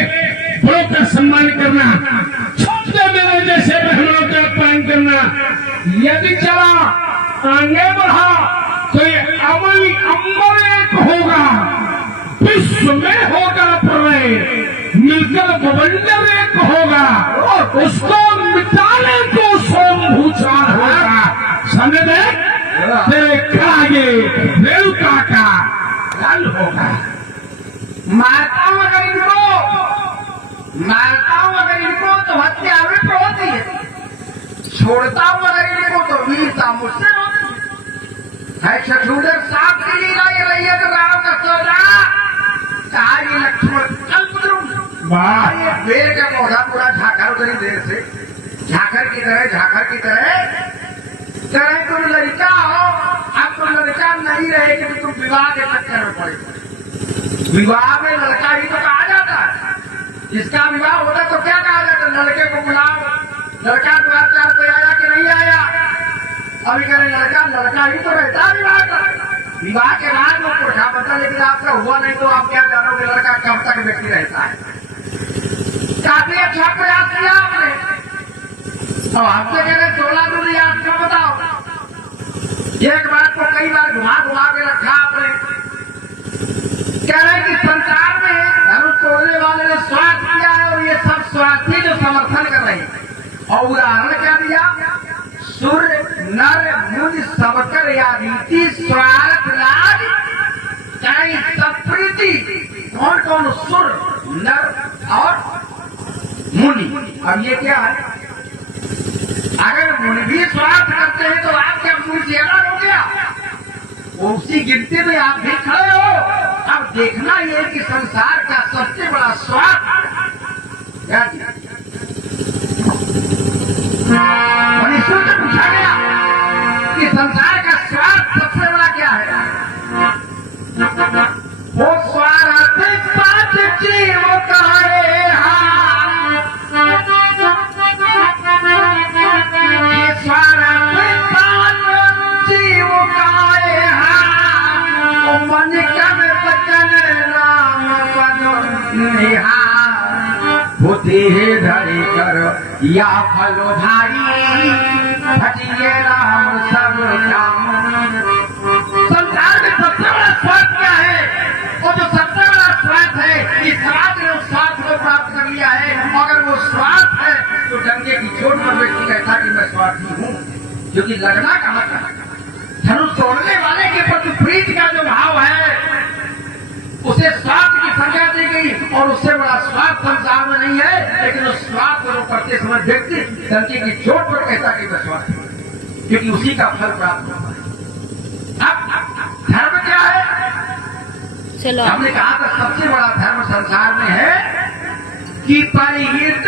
बड़ों का सम्मान करना, छोटे मेरे जैसे बहनों का अपमान करना। यदि चला आगे बढ़ा तो ये अमल अंबर एक होगा, विश्व में होगा प्रलय, मिलकर बवंडर एक होगा, उसको मिटाने को सोमभूषण होगा। समझ में तेरे खागे रेलका का लाल होगा। मारता हूं अगर इनको तो हत्या अवृत होती है, छोड़ता हूं अगर इनको तो वीरता मुझसे होती है। शत्रुधर साथ की लीला ये रही है कि राम का सौदा कहा ये लक्ष्मण वाह, ये बेर का पौधा पूरा झाकर उतरी देर से झाकर की तरह तुम लड़का हो। अब तुम लड़का नहीं रहे कि तुम विवाह के चक्कर में पड़े। विवाह में लड़का ही तो कहा जाता है, जिसका विवाह होता तो क्या कहा जाता, लड़के को बुलाओ, लड़का द्वार चार पे आया कि नहीं आया। अभी कह रहे लड़का ही तो रहता है विवाह का। विवाह के बाद वो पुरखा बता, लेकिन आपका हुआ नहीं तो आप क्या जानोगे लड़का कब तक व्यक्ति रहता है। काफी अच्छा प्रयास किया आपने, और आपसे कह रहे 16 दूरी आपको बताओ। एक बात को कई बार घुमा के रखा आपने। कह रहे कि संसार में धनुष तोड़ने वाले ने स्वार्थ किया है और ये सब स्वार्थी जो समर्थन कर रहे हैं। और उदाहरण क्या दिया, सूर्य नर मुनि सबकर या रीति स्वार्थ लाभ चाहे सब प्रीति। कौन कौन सुर नर और मुनि। अब ये क्या है, अगर मुनि भी स्वार्थ करते हैं तो आप क्या मुनि ज्यादा हो गया, उसी गिनती में आप भी खड़े हो। अब देखना ये कि संसार का सबसे बड़ा स्वार्थ क्या दिया। मनुष्यों से पूछा गया कि संसार का स्वार्थ सबसे बड़ा क्या है। वो स्वार्थ पांच जीव कहे मन कर बचन राम पद बुद्धि धरी कर या फलो भारी भजिए राम सब काम। संसार में सबसे बड़ा स्वार्थ क्या है, वो जो सबसे बड़ा स्वार्थ है, इस स्वार्थ ने उस स्वार्थ को प्राप्त कर लिया है। अगर वो स्वार्थ है तो डंके की चोट पर व्यक्ति कहता कि मैं स्वार्थी हूँ, क्योंकि लगना का मतलब धनुष तोड़ने वाले के प्रति प्रीति का जो भाव है उसे स्वार्थ की संज्ञा दी गई। और उससे बड़ा स्वार्थ संसार में नहीं है, लेकिन उस स्वार्थ को करते समय व्यक्ति डंके की चोट पर कहता कि मैं स्वार्थी हूँ, क्योंकि उसी का फल प्राप्त होता है। अब धर्म क्या है, चलो हमने कहा था सबसे बड़ा धर्म संसार में है कि परिहित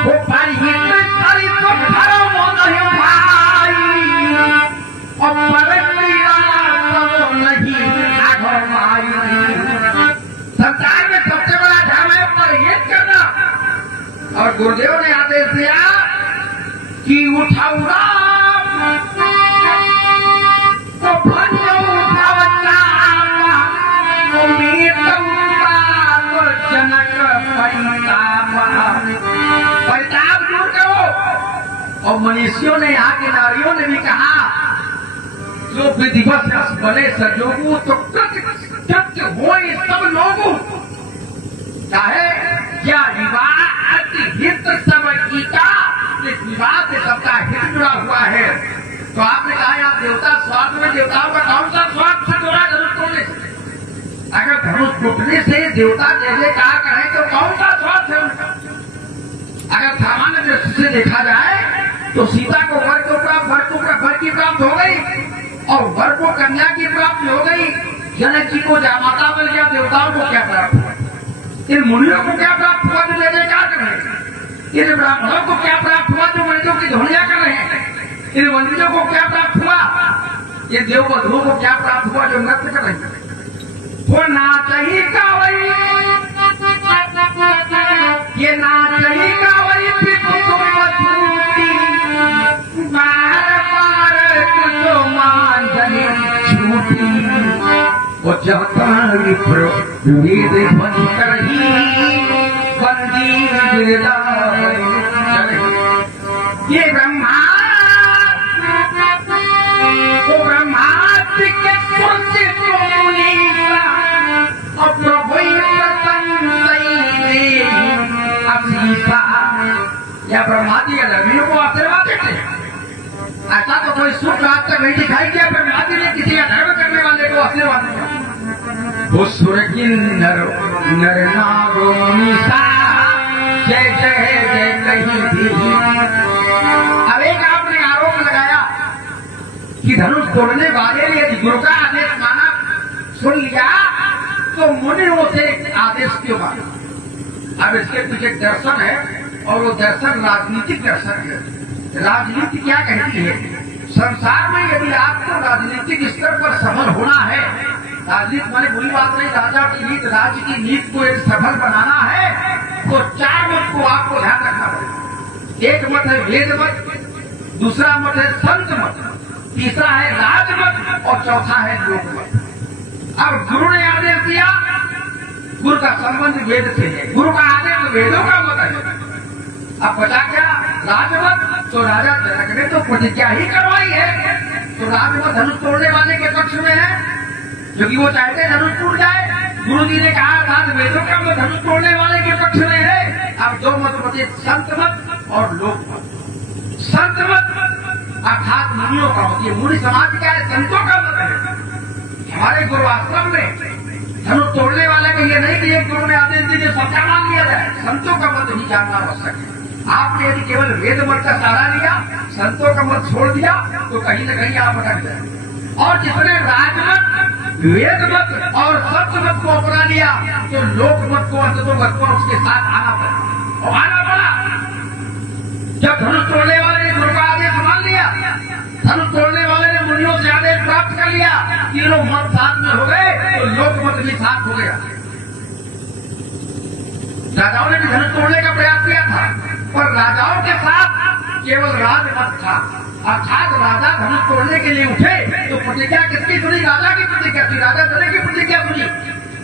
वो परिहित तो धर्म नहीं भाई और परक्रिया तो नहीं भाई। संसार में सबसे बड़ा धर्म है परिहित करना। और गुरुदेव ने आदेश दिया कि उठाऊंगा तो भंजो उठावता तो मीटूंगा तो जनक परिताप दूर करो। और मनुष्यों ने, यहाँ के नारियों ने भी कहा जो विधिवत बने सजोगु तो कृत्य हो सब लोगों चाहे क्या विवाह हित सब गीता, इस विवाह से सबका हित जुड़ा हुआ है। तो आपने कहा आप देवता स्वार्थ में, देवताओं का कौन सा स्वार्थ से जुड़ा धनुष तोड़ने से? अगर धनुष टूटने से देवता जैसे कहा करें तो कौन सा स्वार्थ है उनका? अगर सामान्य दृष्टि से देखा जाए तो सीता को वर को प्राप्त, वर की प्राप्त हो गई और वर को कन्या की प्राप्ति हो गई। जनक जी को जामाता मिल गया, देवताओं को क्या प्राप्त हुआ, इन मुनियों को क्या प्राप्त हुआ जो ले क्या करें। इन ब्राह्मणों को क्या प्राप्त हुआ जो वंदियों की ध्वनिया कर रहे हैं? इन वंदियों को क्या प्राप्त हुआ? ये देववधुओं को क्या प्राप्त हुआ जो नृत्य कर रहे हैं? वो नाच ही गावई, ये नाच ही गावई बार बार तुझो मांझनी छूटी, वो जब विप्र वेद ध्वनि करही बंदी ये ब्रह्मा वो ब्रह्मास्त्र के कुर्सी को मुनीसा और प्रभु अभिषा या ब्रह्मादि अलग को आशीर्वाद देते हैं। ऐसा तो कोई सुख आज तक नहीं दिखाई दिया ब्रह्मादि ने किसी का धर्म करने वाले को आशीर्वाद दिया। वो सुरगिंदर नर नारो मुनीसा जय जय जय कहीं भी। अब एक आपने आरोप लगाया कि धनुष तोड़ने वाले ने यदि गुरु का आदेश माना सुन लिया तो मुनियों से आदेश क्यों माना? अब इसके पीछे दर्शन है और वो दर्शन राजनीतिक दर्शन है। राजनीति क्या कहती है? संसार में यदि आपको राजनीतिक स्तर पर सफल होना है, राजनीति माने बुरी बात नहीं, राजा की नीति राज्य की नीति को एक सफल बनाना है तो 4 मत को आपको ध्यान रखना पड़ेगा। एक मत है वेद मत, दूसरा मत है संत मत, तीसरा है राज मत और चौथा है लोक मत। अब गुरु ने आदेश दिया, गुरु का संबंध वेद से है, गुरु का आदेश वेदों का मत है। अब बचा क्या? राजमत। तो राजा जनक ने तो प्रतिज्ञा ही करवाई है, तो राजमत धनुष तोड़ने वाले के पक्ष में है, क्योंकि वो चाहते धनुष टूट जाए। गुरु जी ने कहा राज वेदों का मत धनुष तोड़ने वाले के पक्ष में है। अब 2 मत बचे, संत मत और लोक मत। संत मत अर्थात मुनियों का मत, ये मुनि समाज का है, संतों का मत है। हमारे गुरु आश्रम में धनुष तोड़ने वाले को ये नहीं कि एक गुरु ने आदेश दिए सबका मान लिया जाए, संतों का मत ही जानना आवश्यक है। आपने यदि केवल वेद मत का सहारा लिया, संतों का मत छोड़ दिया तो कहीं न कहीं आप अटक जाए। और जिसने राजमत, वेद मत और सत्य मत को अपना लिया तो लोक मत को अंततोगत को उसके साथ आना पड़ा और आना पड़ा। जब धनुष तोड़ने वाले ने गुरु का आदेश मान लिया, धनुष तोड़ने वाले ने मुनियों से आदेश प्राप्त कर लिया, तीनों मत साथ में हो गए तो लोक मत भी साथ हो गया। राजाओं ने भी धनुष तोड़ने का प्रयास किया था, पर राजाओं के साथ केवल राजमत था। अर्थात राजा धनुष तोड़ने के लिए उठे तो प्रतिज्ञा किसकी सुनी? राजा की प्रतिज्ञा थी, राजा जनक की प्रतिज्ञा सुनी।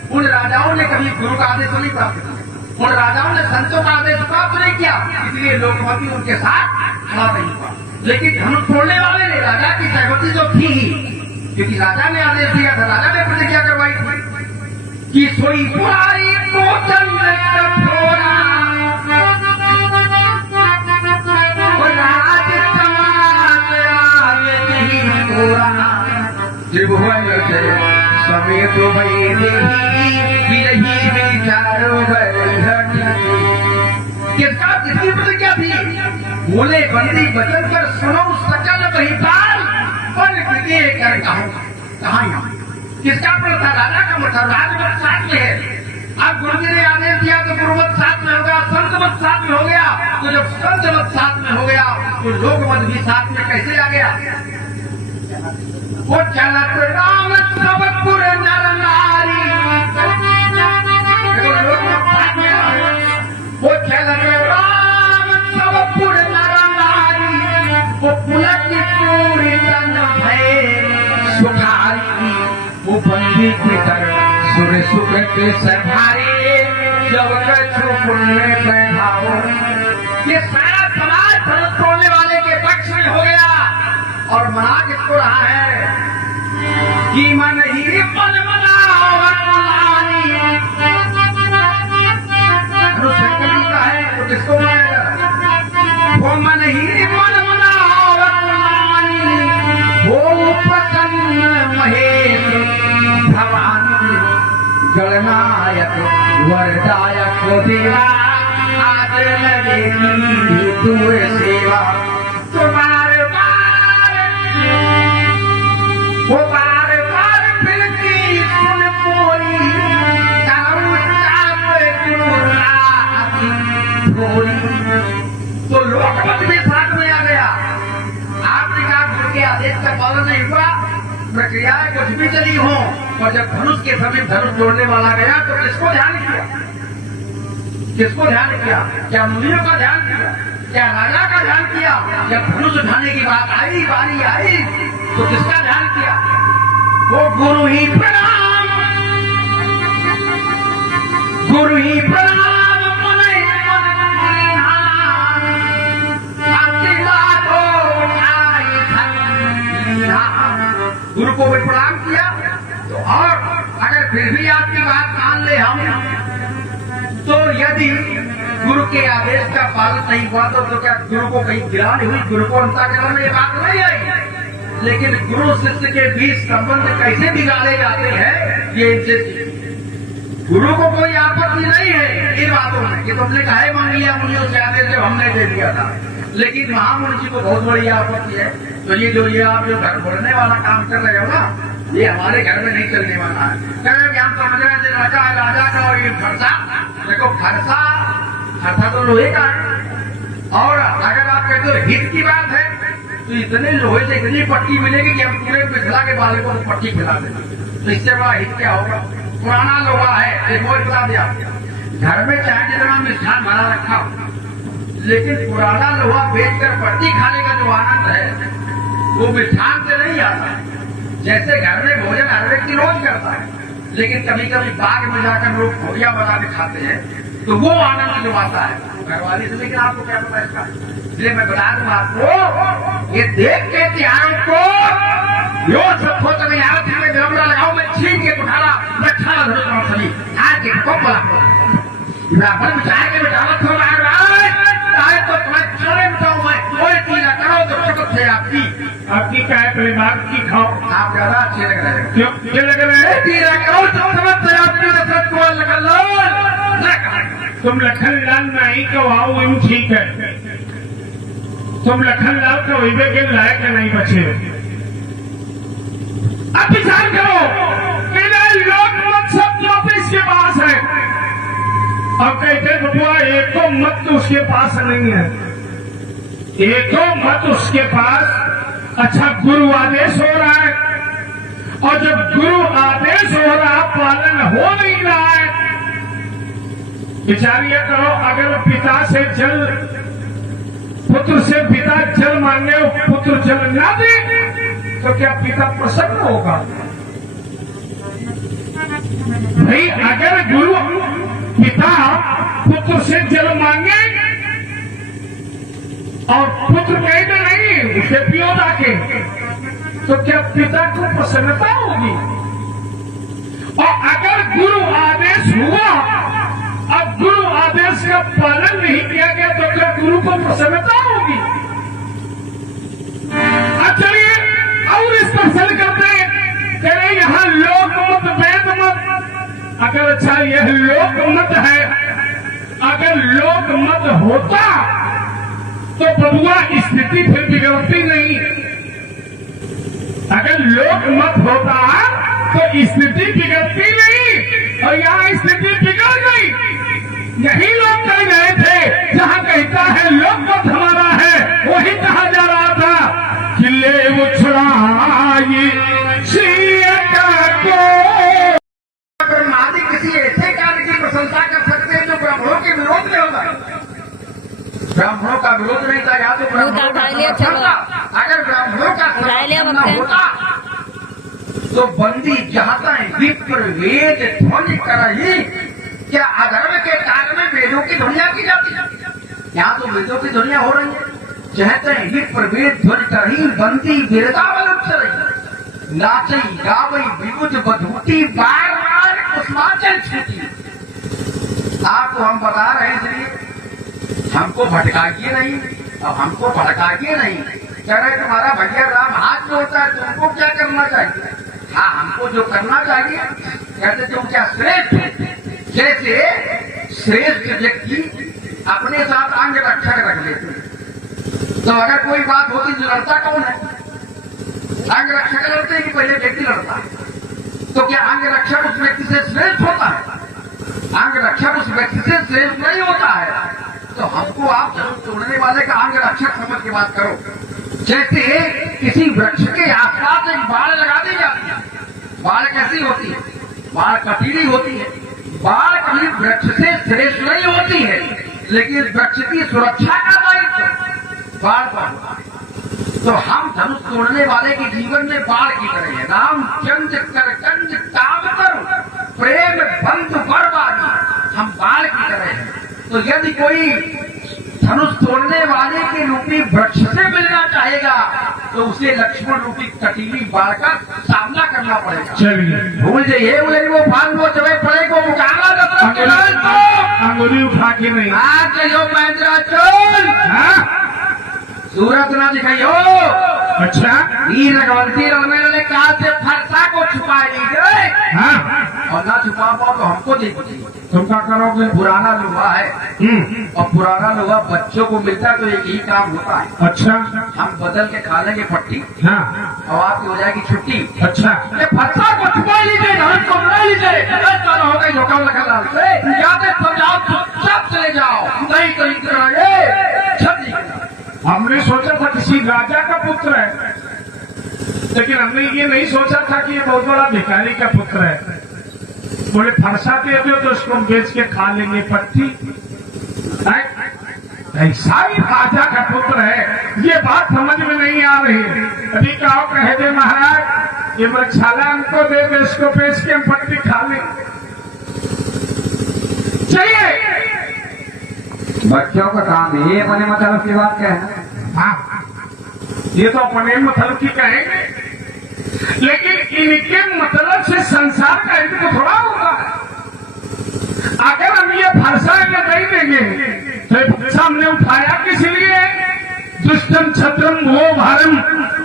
उन राजाओं ने कभी गुरु का आदेश नहीं प्राप्त किया, उन राजाओं ने संतों का आदेश प्राप्त नहीं किया, इसलिए लोकमत उनके साथ खड़ा नहीं हुआ। लेकिन धनुष तोड़ने वाले ने राजा की सहमति जो थी, क्योंकि राजा ने आदेश दिया था, राजा ने प्रतिज्ञा करवाई थी कि सोई पुरारी को चंद्र कठोरा त्रिभुवन से समेत किसकी प्रतिज्ञा थी? बोले बंदी बचन कर सुनो सकल महिपाल पर कर कहा। किसका प्रण था? राजा का मत था, राजमत साथ में है। अब गुरु जी ने आदेश दिया तो गुरुमत साथ में हो गया, संत मत साथ में हो गया। तो जब संत मत साथ में हो गया तो लोक मत भी साथ में कैसे आ गया? वो चलत राम सबपुर नर नारी, लोक मत साथ में आ गया। वो चलत राम सबपुर नर नारी, वो पुलक पूरी तन भय सुखारी, वो बंदी पितर सुर सुकृत सभारी, जब कछु पुण्य प्रभाव। ये सारा समाज धनुष तोड़ने वाले के पक्ष में हो गया और मना किसको रहा है कि मन ही मन मनाओ भगवानी। धनुष शंकर जी का है तो किसको मनाएगा? वो मन ही मन मनाओ भगवानी, वो प्रसन्न महेश भवानी, गणनायक वरदायक देवा, आज लगेगी दूर सेवा। तो बार बार फिरती सुन पोरी, चाप चुरा थोड़ी प्रक्रियाएं कुछ भी चली हो, और जब धनुष के समीप धनुष जोड़ने वाला गया तो किसको ध्यान किया? किसको ध्यान किया? क्या मुनियों का ध्यान किया? क्या राजा का ध्यान किया? जब धनुष उठाने की बात आई, बारी आई, तो किसका ध्यान किया? वो गुरु ही प्रणाम, गुरु ही प्रणाम, मुने आपकी बात हो उठाई धनिया। गुरु को भी प्रणाम किया। तो और अगर फिर भी आपकी बात मान ले हम, तो यदि गुरु के आदेश का पालन नहीं हुआ तो क्या गुरु को कहीं गिरा नहीं हुई? गुरु को अंतःकरण में ये बात नहीं आई। लेकिन गुरु शिष्य के बीच संबंध कैसे बिगाड़े जाते हैं, ये इनसे गुरु को कोई आपत्ति नहीं है इन बातों में कि तुमने काहे मांग लिया मुनियों से आदेश जो हमने दे दिया था। लेकिन महामुनि जी को बहुत बड़ी आपत्ति है। तो ये जो आप जो घर फोड़ने वाला काम कर रहे हो ना, ये हमारे घर में नहीं चलने वाला है। कहे कि हम समझ रहे थे राजा है, राजा का और ये फरसा, देखो फरसा तो लोहे का है। और अगर आप कहते हो हित की बात है तो इतने लोहे से इतनी पट्टी मिलेगी कि हम पूरे पिछला के बाले को पट्टी खिला देंगे। तो इससे बड़ा हित क्या होगा? पुराना लोहा है, एक और बता दिया, घर में चाहे जितना मिष्ठान भरा रखा हो, लेकिन पुराना लोहा बेचकर पट्टी खाने का जो आनंद है वो मिष्ठान से नहीं आता। जैसे घर में भोजन हर व्यक्ति रोज करता है, लेकिन कभी कभी बाग में जाकर लोग खोरिया बना के खाते हैं, तो वो आनंद जो आता है घरवाली से। लेकिन आपको क्या पता इसका? इसलिए मैं बता दूं आपको, ये देख के त्योहारों को यो सब हो तो नहीं आओ, तुम्हें गमला लगाओ, मैं छीन के उठाना रखा धरो सभी आज के को बोला ब्राह्मण विचार के बेटावत हो रहा है तो तुम्हें छोड़े बताऊं मैं कोई चीज ना करो तो चुप से आपकी क्या है? पहले बात की खाओ, आप ज्यादा अच्छे लग रहे हैं। क्यों ये लग रहे हैं? चीज ना करो तो समझ से आपकी नफरत को लगा लो। तुम लखन लाल नहीं कहो इन ठीक है, तुम लखन लाल का विवेक के लायक नहीं बचे। अब विचार करो, लोग मत सब ज्योतिष के पास है, अब कहते बबुआ एक तो मत तो उसके पास नहीं है, एक तो मत उसके पास। अच्छा गुरु आदेश हो रहा है, और जब गुरु आदेश हो रहा पालन हो नहीं रहा है, विचारिए करो, अगर पिता से जल, पुत्र से पिता जल मांगे, पुत्र जल ना दे तो क्या पिता प्रसन्न होगा? भाई अगर गुरु पिता पुत्र से जल मांगे और पुत्र कहे तो नहीं उसे पियो जाके, तो क्या पिता को प्रसन्नता होगी? और अगर गुरु आदेश हुआ, अब गुरु आदेश का पालन नहीं किया गया तो क्या गुरु को प्रसन्नता होगी? अब चलिए और इस पर चल करते करें यहाँ लोक मत वेद मत। अगर अच्छा यह लोक मत है, अगर लोक मत होता तो बबुआ स्थिति फिर बिगड़ती नहीं। अगर लोक मत होता तो स्थिति बिगड़ती नहीं, और यहाँ स्थिति बिगड़ गई। यही लोग कह गए थे, जहाँ कहता है लोक मत हमारा है, वही कहा जा रहा था कि ले उछड़ाई आदि किसी ऐसे कार्य की प्रशंसा कर सकते हैं जो ब्राह्मणों के विरोध में होगा। ब्राह्मणों का विरोध नहीं था, या तो ब्राह्मणों का समर्थन था। अगर ब्राह्मणों का समर्थन होता तो बंदी चाहता है विप्र वेद ध्वनि करही। क्या अधर्म के कारण में वेदों की ध्वनिया की जाती है? यहाँ तो वेदों की ध्वनिया हो रही है। कहते हैं विप्र वेद ध्वनि करही, बंदी वीरतावल उच्चरही, नाचई गावई विबुध बधूती, बार बार पुष्पांचल छूटी। आपको हम बता रहे हैं, इसलिए हमको भटकाइए नहीं, अब हमको भटकाइए नहीं। कह रहे तुम्हारा भैया राम हाथ जोड़ता है, तुमको क्या करना चाहिए? हाँ हमको जो करना चाहिए, कहते तुम क्या श्रेष्ठ, जैसे श्रेष्ठ व्यक्ति अपने साथ अंग रक्षक रख लेते। तो अगर कोई बात होती तो लड़ता कौन है? अंग रक्षक लड़ते हैं कि पहले व्यक्ति लड़ता है? तो क्या अंग रक्षक उस व्यक्ति से श्रेष्ठ होता है? अंग रक्षक उस व्यक्ति से श्रेष्ठ नहीं होता है। तो हमको आप तोड़ने वाले का अंग रक्षक समझ के बात करो। जैसे किसी वृक्ष के आसपास एक बाड़ लगा दी जाती बाढ़ कैसी होती है? बाढ़ कटीली होती है। बाढ़ कभी वृक्ष से श्रेष्ठ नहीं होती है, लेकिन वृक्ष की सुरक्षा का दायित्व बाढ़ पर होता है। तो हम धनुष तोड़ने वाले के जीवन में बाढ़ की तरह है। राम चंद कर कंज काम करो, प्रेम बंधु बर्बादी, हम बाढ़ की तरह है। तो यदि कोई धनुष तोड़ने वाले के रूपी वृक्ष से मिलना चाहेगा तो उसे लक्ष्मण रूपी कटीली बाढ़ का सामना करना पड़ेगा। चलिए भूल जाइए वो फाल वो चवे पड़े को मुकाबला अंगुली उठा के नहीं। हाँ चलो पैंतरा चल, हाँ? सूरत ना दिखाइयो। अच्छा वीर रघुवंशी रघुवीर कहा से फरसा को छुपा लीजिए, हाँ? और ना छुपा पाओ तो हमको देखिए। तुम क्या करोगे? पुराना लोहा है और पुराना लोहा बच्चों को मिलता है तो एक ही काम होता है, अच्छा हम बदल के खा लेंगे पट्टी हाँ और आपकी हो जाएगी छुट्टी। अच्छा ये फरसा को छुपा लीजिए, धनुष को बना लीजिए, हो गई झोंका लगा लाल से यादें समझाओ, चुपचाप चले जाओ, नहीं तो इतना छत निकला। हमने सोचा था किसी राजा का पुत्र है, लेकिन हमने ये नहीं सोचा था कि ये बहुत बड़ा भिखारी का पुत्र है। बोले फरसा दे दो तो उसको बेच के खा लेंगे पट्टी। ऐसा ही राजा का पुत्र है, ये बात समझ में नहीं आ रही है। अभी कहो कहे दे महाराज ये मृक्षाला हमको दे दे, इसको बेच के हम पट्टी खा लेंगे। चलिए बच्चों का काम है, ये अपने मतलब की बात क्या है? हाँ ये तो अपने मतलब की कहेंगे, लेकिन इनके मतलब से संसार का हित तो थोड़ा होगा। अगर हम ये फरसा के नहीं देंगे तो ये फरसा हमने उठाया किस लिए? दुष्टम छत्रम वो भारम,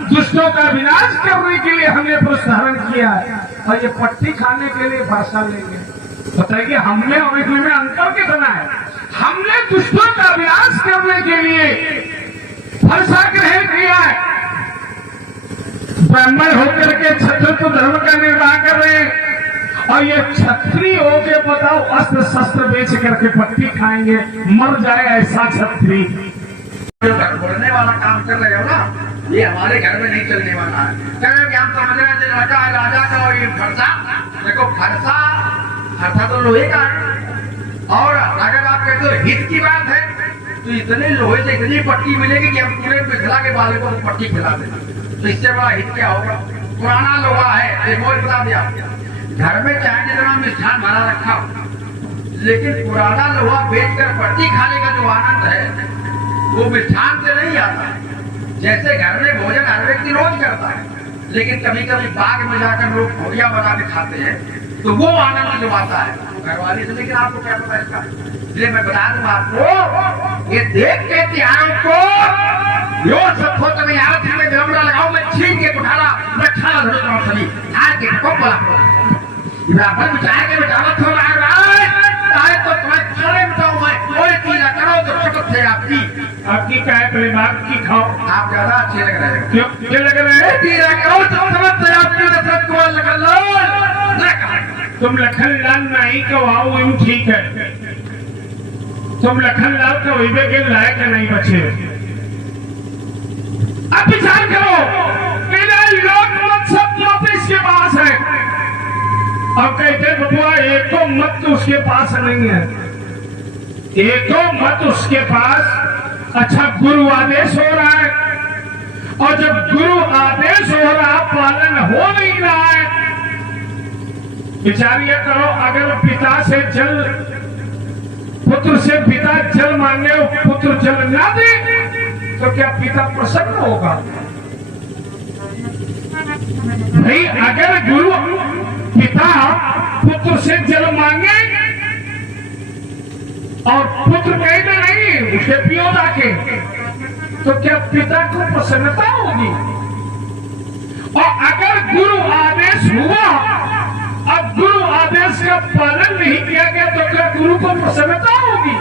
दुष्टों का विनाश करने के लिए हमने पुरुष धारण किया है, और ये पट्टी खाने के लिए फरसा लेंगे। बताइए हमने और इसमें अंतर कितना है? हमने दुष्टों का विनाश करने के लिए फरसा ग्रहण किया है। ब्राह्मण होकर के क्षत्रिय धर्म का निर्वाह कर रहे हैं, और ये क्षत्रिय होके बताओ अस्त्र शस्त्र बेच करके पट्टी खाएंगे, मर जाए ऐसा क्षत्रिय। बोलने वाला काम कर रहे हो ना, ये हमारे घर में नहीं चलने वाला है। कह रहे हम समझ रहे थे राजा है, राजा का और ये फरसा, देखो फरसा फरसा तो लोहे का है, और अगर आप कहते हो हित की बात है तो इतने लोहे से इतनी पट्टी मिलेगी कि हम पूरे पिछला के बाले को पट्टी खिला देंगे। तो इससे बड़ा हित क्या होगा? पुराना लोहा है, एक और बता दिया, घर में चाहे जितना मिष्ठान भरा रखा हो, लेकिन पुराना लोहा बेचकर पट्टी खाने का जो आनंद है वो मिष्ठान से नहीं आता है। जैसे घर में भोजन हर व्यक्ति रोज करता है, लेकिन कभी कभी बाग में जाकर लोग भोजिया बना के खाते हैं, तो वो आनंद जो आता है घरवाली से। लेकिन आपको क्या पता इसका? इसलिए मैं बता दूं आपको, ये देख के त्योहारों को यो सब हो तुम्हें याद है, विलंबरा लगाओ, मैं छीन के उठाना रखा धरो सभी आज के को बोला बराबर बिचार के बचावत हो रहा है, चाहे तो तुम्हें चले बताऊं मैं, कोई चीज करो तो शपथ है आपकी क्या है? पहले बात की खाओ, आप ज्यादा अच्छे लग रहे हो। क्यों ये लग रहे हैं? चीज करो तो शपथ है आपकी, नफरत को लगा लो। तुम लखनलाल नहीं कहो यूं ठीक है, तुम लखनलाल का वही के लायक नहीं बचे। अब विचार करो, मेरा लोग मत सब मत इसके पास है, अब कहते बबुआ एक तो मत तो उसके पास नहीं है, एक तो मत उसके पास। अच्छा गुरु आदेश हो रहा है, और जब गुरु आदेश हो रहा पालन हो नहीं रहा है, विचार यह करो अगर पिता से जल, पुत्र से पिता जल मांगे और पुत्र जल ना दे तो क्या पिता प्रसन्न होगा? भाई अगर गुरु पिता पुत्र से जल मांगे और पुत्र कहते नहीं उसे पियो जाके, तो क्या पिता को प्रसन्नता होगी? और अगर गुरु आदेश हुआ, अब गुरु आदेश का पालन नहीं किया गया तो क्या गुरु को प्रसन्नता होगी?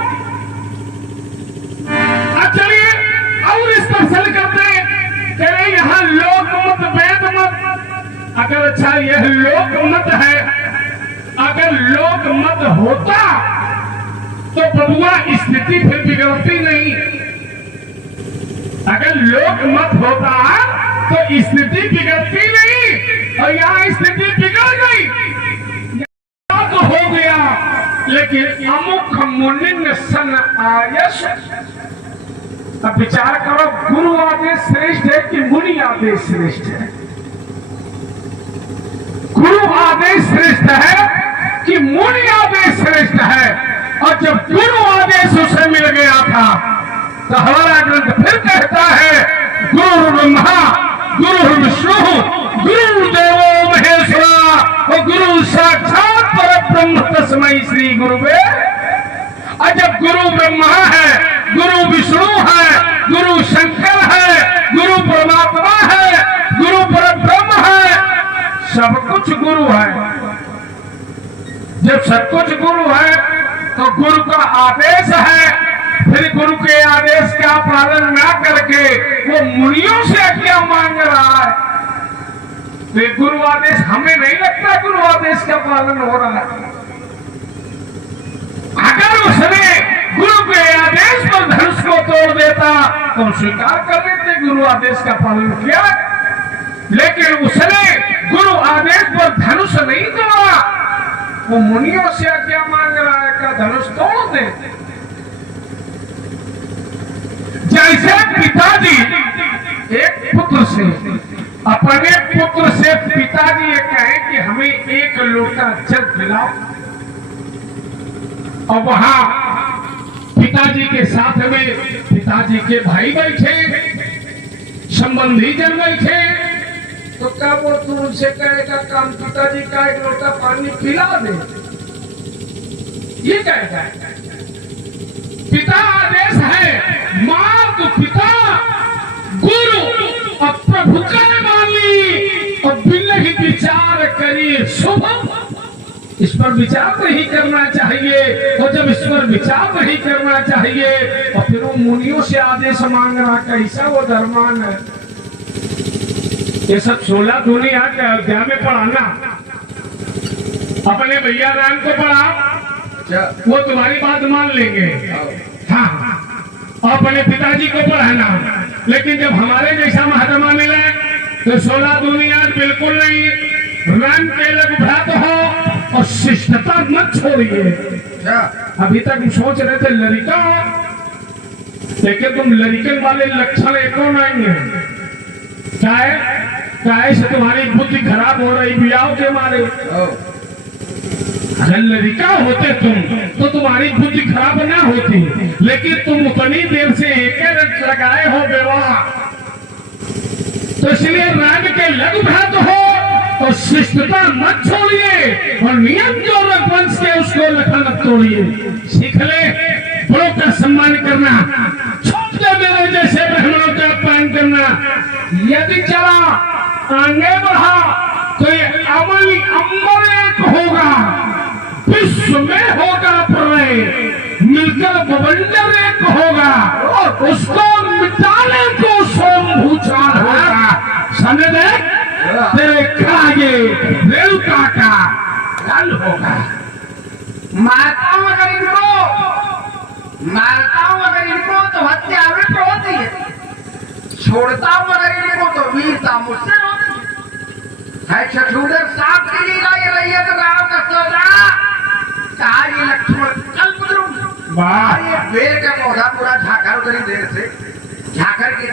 चलिए और इस पर सल करते हैं, यहाँ लोक मत वेद मत। अगर अच्छा यह लोक मत है, अगर लोक मत होता तो बबुआ स्थिति फिर बिगड़ती नहीं। अगर लोक मत होता तो स्थिति बिगड़ती नहीं, और यहाँ स्थिति बिगड़ अमुख मुनिन सन आयस। अब विचार करो, गुरु आदेश श्रेष्ठ है कि मुनि आदेश श्रेष्ठ है? गुरु आदेश श्रेष्ठ है कि मुनि आदेश श्रेष्ठ है? और जब गुरु आदेश उसे मिल गया था तो हमारा ग्रंथ फिर कहता है, गुरु ब्रह्मा गुरु विष्णु गुरुदेवो महेश्वरा और गुरु साक्षात परब्रह्म तस्मै श्री गुरुवे। और जब गुरु ब्रह्मा है, गुरु विष्णु है, गुरु शंकर है, गुरु परमात्मा है, गुरु परब्रह्म है, सब कुछ गुरु है। जब सब कुछ गुरु है तो गुरु का आदेश है, फिर गुरु के आदेश का पालन ना करके वो मुनियों से क्या मांग रहा है? तो गुरु आदेश हमें नहीं लगता गुरु आदेश का पालन हो रहा है। अगर उसने गुरु के आदेश पर धनुष को तोड़ देता तो स्वीकार कर लेते गुरु आदेश का पालन किया, लेकिन उसने गुरु आदेश पर धनुष नहीं तोड़ा। वो मुनियों से क्या मांग रहा है? क्या धनुष तोड़ दे? जैसे पिताजी एक पुत्र से, अपने पुत्र से पिताजी ये कहें कि हमें एक लोटा जल पिलाओ, और वहां पिताजी के साथ में पिताजी के भाई बैठे, संबंधी जन बैठे, तो क्या वो तू उनसे कहेगा काम पिताजी का एक लोटा पानी पिला दे? ये कहेगा। पिता आदेश है, मार्ग पिता गुरु और प्रभु का मानी और बिन ही विचार करिए शुभ। इस पर विचार नहीं करना चाहिए, और जब इस पर विचार नहीं करना चाहिए और फिर वो मुनियों से आदेश मांगना, कैसा वो धर्मान है? ये सब 16 दुनिया के अयोध्या में पढ़ाना, अपने भैया राम को पढ़ा, वो तुम्हारी बात मान लेंगे, हाँ, और अपने पिताजी को पढ़ाना, लेकिन जब हमारे जैसा महात्मा मिले तो 16 दुनिया बिल्कुल नहीं। रंग के लग भ्रात हो और शिष्टता मत छोड़िए। अभी तक हम सोच रहे थे लड़का हो, लेकिन तुम लड़कन वाले लक्षण एको नहीं है। क्या से तुम्हारी बुद्धि खराब हो रही बियाह के मारे? अगर लड़का होते तुम तो तुम्हारी बुद्धि खराब ना होती, लेकिन तुम उतनी देर से एक लगाए हो विवाह, तो इसलिए राग के लग भ्रात हो और शिष्टता मत छोड़िए, और नियम जो रघुवंश के उसको लखा मत तोड़िए। सीख ले बड़ों का सम्मान करना, छोटे मेरे जैसे बहनों का अपमान करना। यदि चला आगे बढ़ा तो ये अमल अंबर एक होगा, विश्व में होगा प्रलय, मिलकर बवंडर एक होगा, और उसको मिटाने को स्वयं भूचाल होगा। समझ ले, तेरे खागे रेणुका का जल होगा। मारता हूं अगर इनको तो हत्या अवृत होती है, छोड़ता हूं अगर इनको तो वीरता मुझसे होती है। छठूधर साफ की लीला ये रही है तो राम का सौदा कहा, ये लक्ष्मण कल्पद्रुम ये बेर का पौधा पूरा झाकर उतरी देर से, झाकर की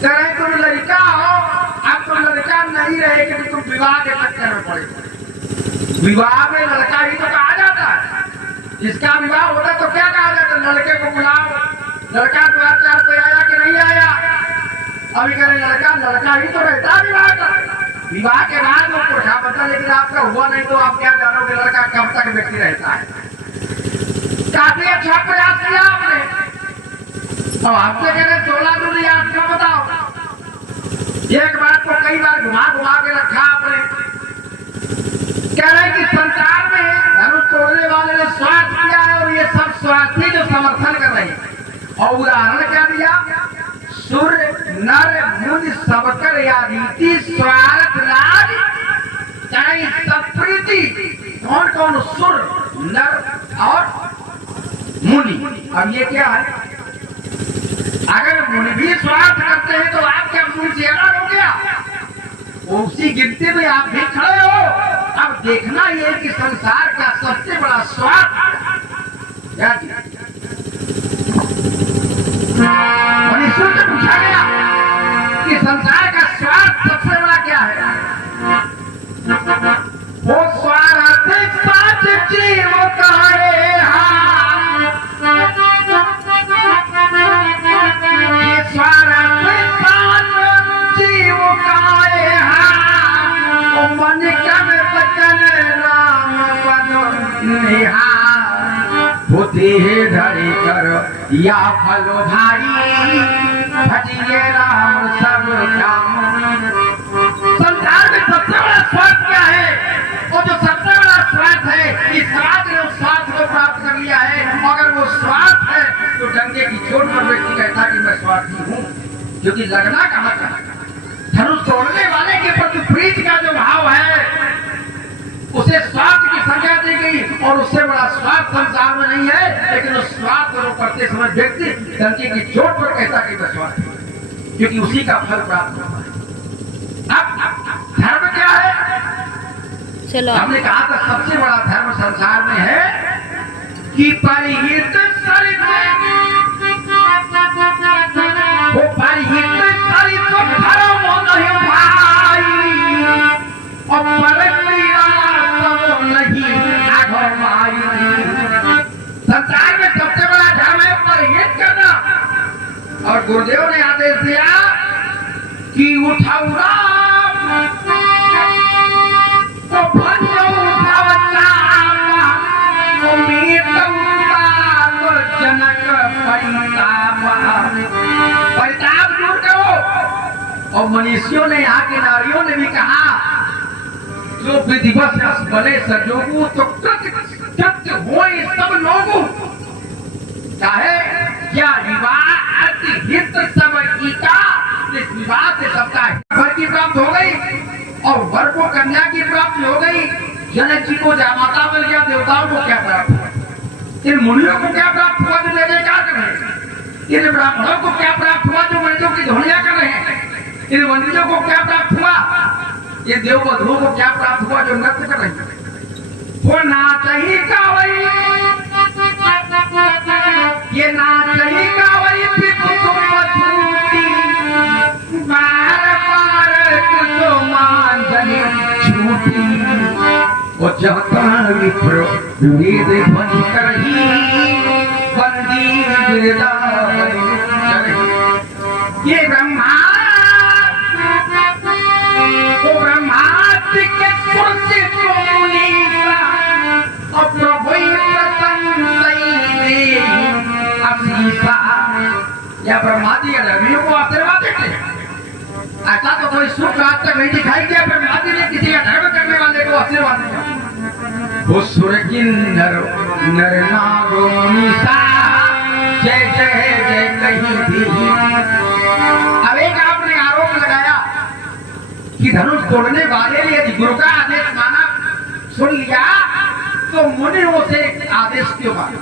तरह तुम लड़का हो। अब तुम लड़का नहीं रहे कि तुम विवाह के चक्कर में पड़े। विवाह में लड़का ही तो कहा जाता है, जिसका विवाह होता तो क्या कहा जाता? लड़के को बुलाओ, लड़का द्वार पे आया कि नहीं आया? अभी करें लड़का ही तो रहता विवाह का। विवाह के बाद वो कोठा बता, लेकिन आपका हुआ नहीं तो आप क्या जानोगे लड़का कब तक व्यक्ति रहता है। काफी अच्छा प्रयास किया आपने, और आपसे कह रहे 16 दूरी आपका बताओ। एक बात को कई बार घुमा के रखा आपने। कह रहे कि संसार में धनुष तोड़ने वाले ने स्वार्थ किया है, और ये सब स्वार्थी जो समर्थन कर रहे हैं। और उदाहरण क्या दिया? सूर्य नर मुनि सबकर या रीति स्वार्थ राज चाहे सप्रीति। कौन कौन? सुर नर और मुनि। अब ये क्या है? अगर मुनि भी स्वार्थ करते हैं तो आप क्या मुनि से अलग हो गया? उसी गिनती में आप भी खड़े हो। अब देखना ये कि संसार का सबसे बड़ा स्वार्थ क्या जी? मनुष्यों से पूछा गया कि संसार का स्वार्थ सबसे बड़ा क्या है? वो स्वार्थ साथ जीव कहे स्वार्थ साथ जीव कहे मन कन बचन राम पद निहार बुद्धि धरि कर या फलो भाई भजिए राम सब काम। संसार में सबसे बड़ा स्वार्थ क्या है? वो जो सबसे बड़ा स्वार्थ है, इस स्वार्थ ने उस स्वार्थ को प्राप्त कर लिया है। अगर वो स्वार्थ है तो डंके की चोट पर व्यक्ति कहता कि मैं स्वार्थी हूँ, क्योंकि लगना कहाँ का? धनुष तोड़ने वाले के प्रति प्रीति का जो भाव है उसे स्वार्थ की संज्ञा दी गई, और उससे बड़ा स्वार्थ संसार में नहीं है। लेकिन उस स्वार्थ को करते समय व्यक्ति डंके की चोट पर कहता कि मैं स्वार्थी हूँ, क्योंकि उसी का फल प्राप्त होता है। अब धर्म क्या है? चलो हमने कहा था सबसे बड़ा धर्म संसार में है कि परिहित सरित वो परिहित सरित धर्म नहीं भाई और परक्रिया सब नहीं आगमाई। संसार में सबसे बड़ा धर्म है परिहित करना, और गुरुदेव ने आदेश दिया कि उठाऊरा जनक परिताप दूर करो। और मनुष्यों ने, यहाँ के नारियों ने भी कहा जो विधिवत भले सजोगु तो कृत हो सब लोगु, चाहे क्या विवाह हित सब का, इस विवाह से सबका घर की प्राप्ति हो गई और वर को कन्या की प्राप्ति हो गई। जनक जी को जामाता मिल गया, देवताओं को क्या प्राप्त हुआ? इन मुनियों को क्या प्राप्त हुआ जो ले क्या कर रहे हैं? इन ब्राह्मणों को क्या प्राप्त हुआ जो वंदियों की ध्वनियां कर रहे हैं? इन वंदियों को क्या प्राप्त हुआ? ये देववधुओं को क्या प्राप्त हुआ जो नृत्य कर रहे हैं? वो नाच ही गावई, ये नाच ही गावई बार बार कुसुमान जनी छूटी, वो जाता विप्र वेद ध्वनि करही बंदी वृंदावन चले। ये ब्रह्मा वो ब्रह्मात्म के कुर्सी को मुनीसा और प्रभु प्रसन्न दे असीसा। या ब्रह्मादि रवियों को आशीर्वाद देते हैं। ऐसा तो कोई सुख आज तक नहीं दिखाई दिया ब्रह्मादि ने किसी का धर्म करने वाले को आशीर्वाद दिया। वो सुर किन्नर नर नागो निशा जय जय जय कहीं भी। अब एक आपने आरोप लगाया कि धनुष तोड़ने वाले ने यदि गुरु का आदेश माना, सुन लिया, तो मुनियों से आदेश क्यों माना?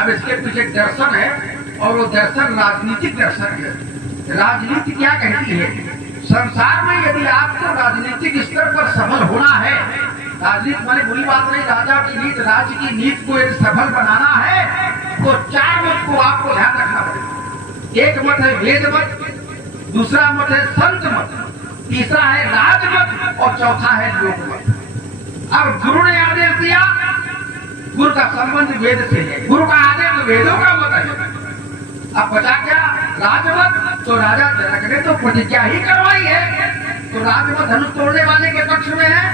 अब इसके पीछे दर्शन है, और वो दर्शन राजनीतिक दर्शन है। राजनीति क्या कहती है? संसार में यदि आपको राजनीतिक स्तर पर सफल होना है, राजनीति माने बुरी बात नहीं, राजा की नीति, राज्य की नीति को एक सफल बनाना है, तो चार मत को आपको ध्यान रखना पड़ेगा। एक मत है वेद मत, दूसरा मत है संत मत, तीसरा है राज मत, और चौथा है लोक मत। अब गुरु ने आदेश दिया, गुरु का संबंध वेद से है, गुरु का आदेश वेदों का मत है। अब बचा क्या? राजमत। तो राजा जनक ने तो प्रतिज्ञा ही करवाई है, तो राजमत धनुष तोड़ने वाले के पक्ष में है,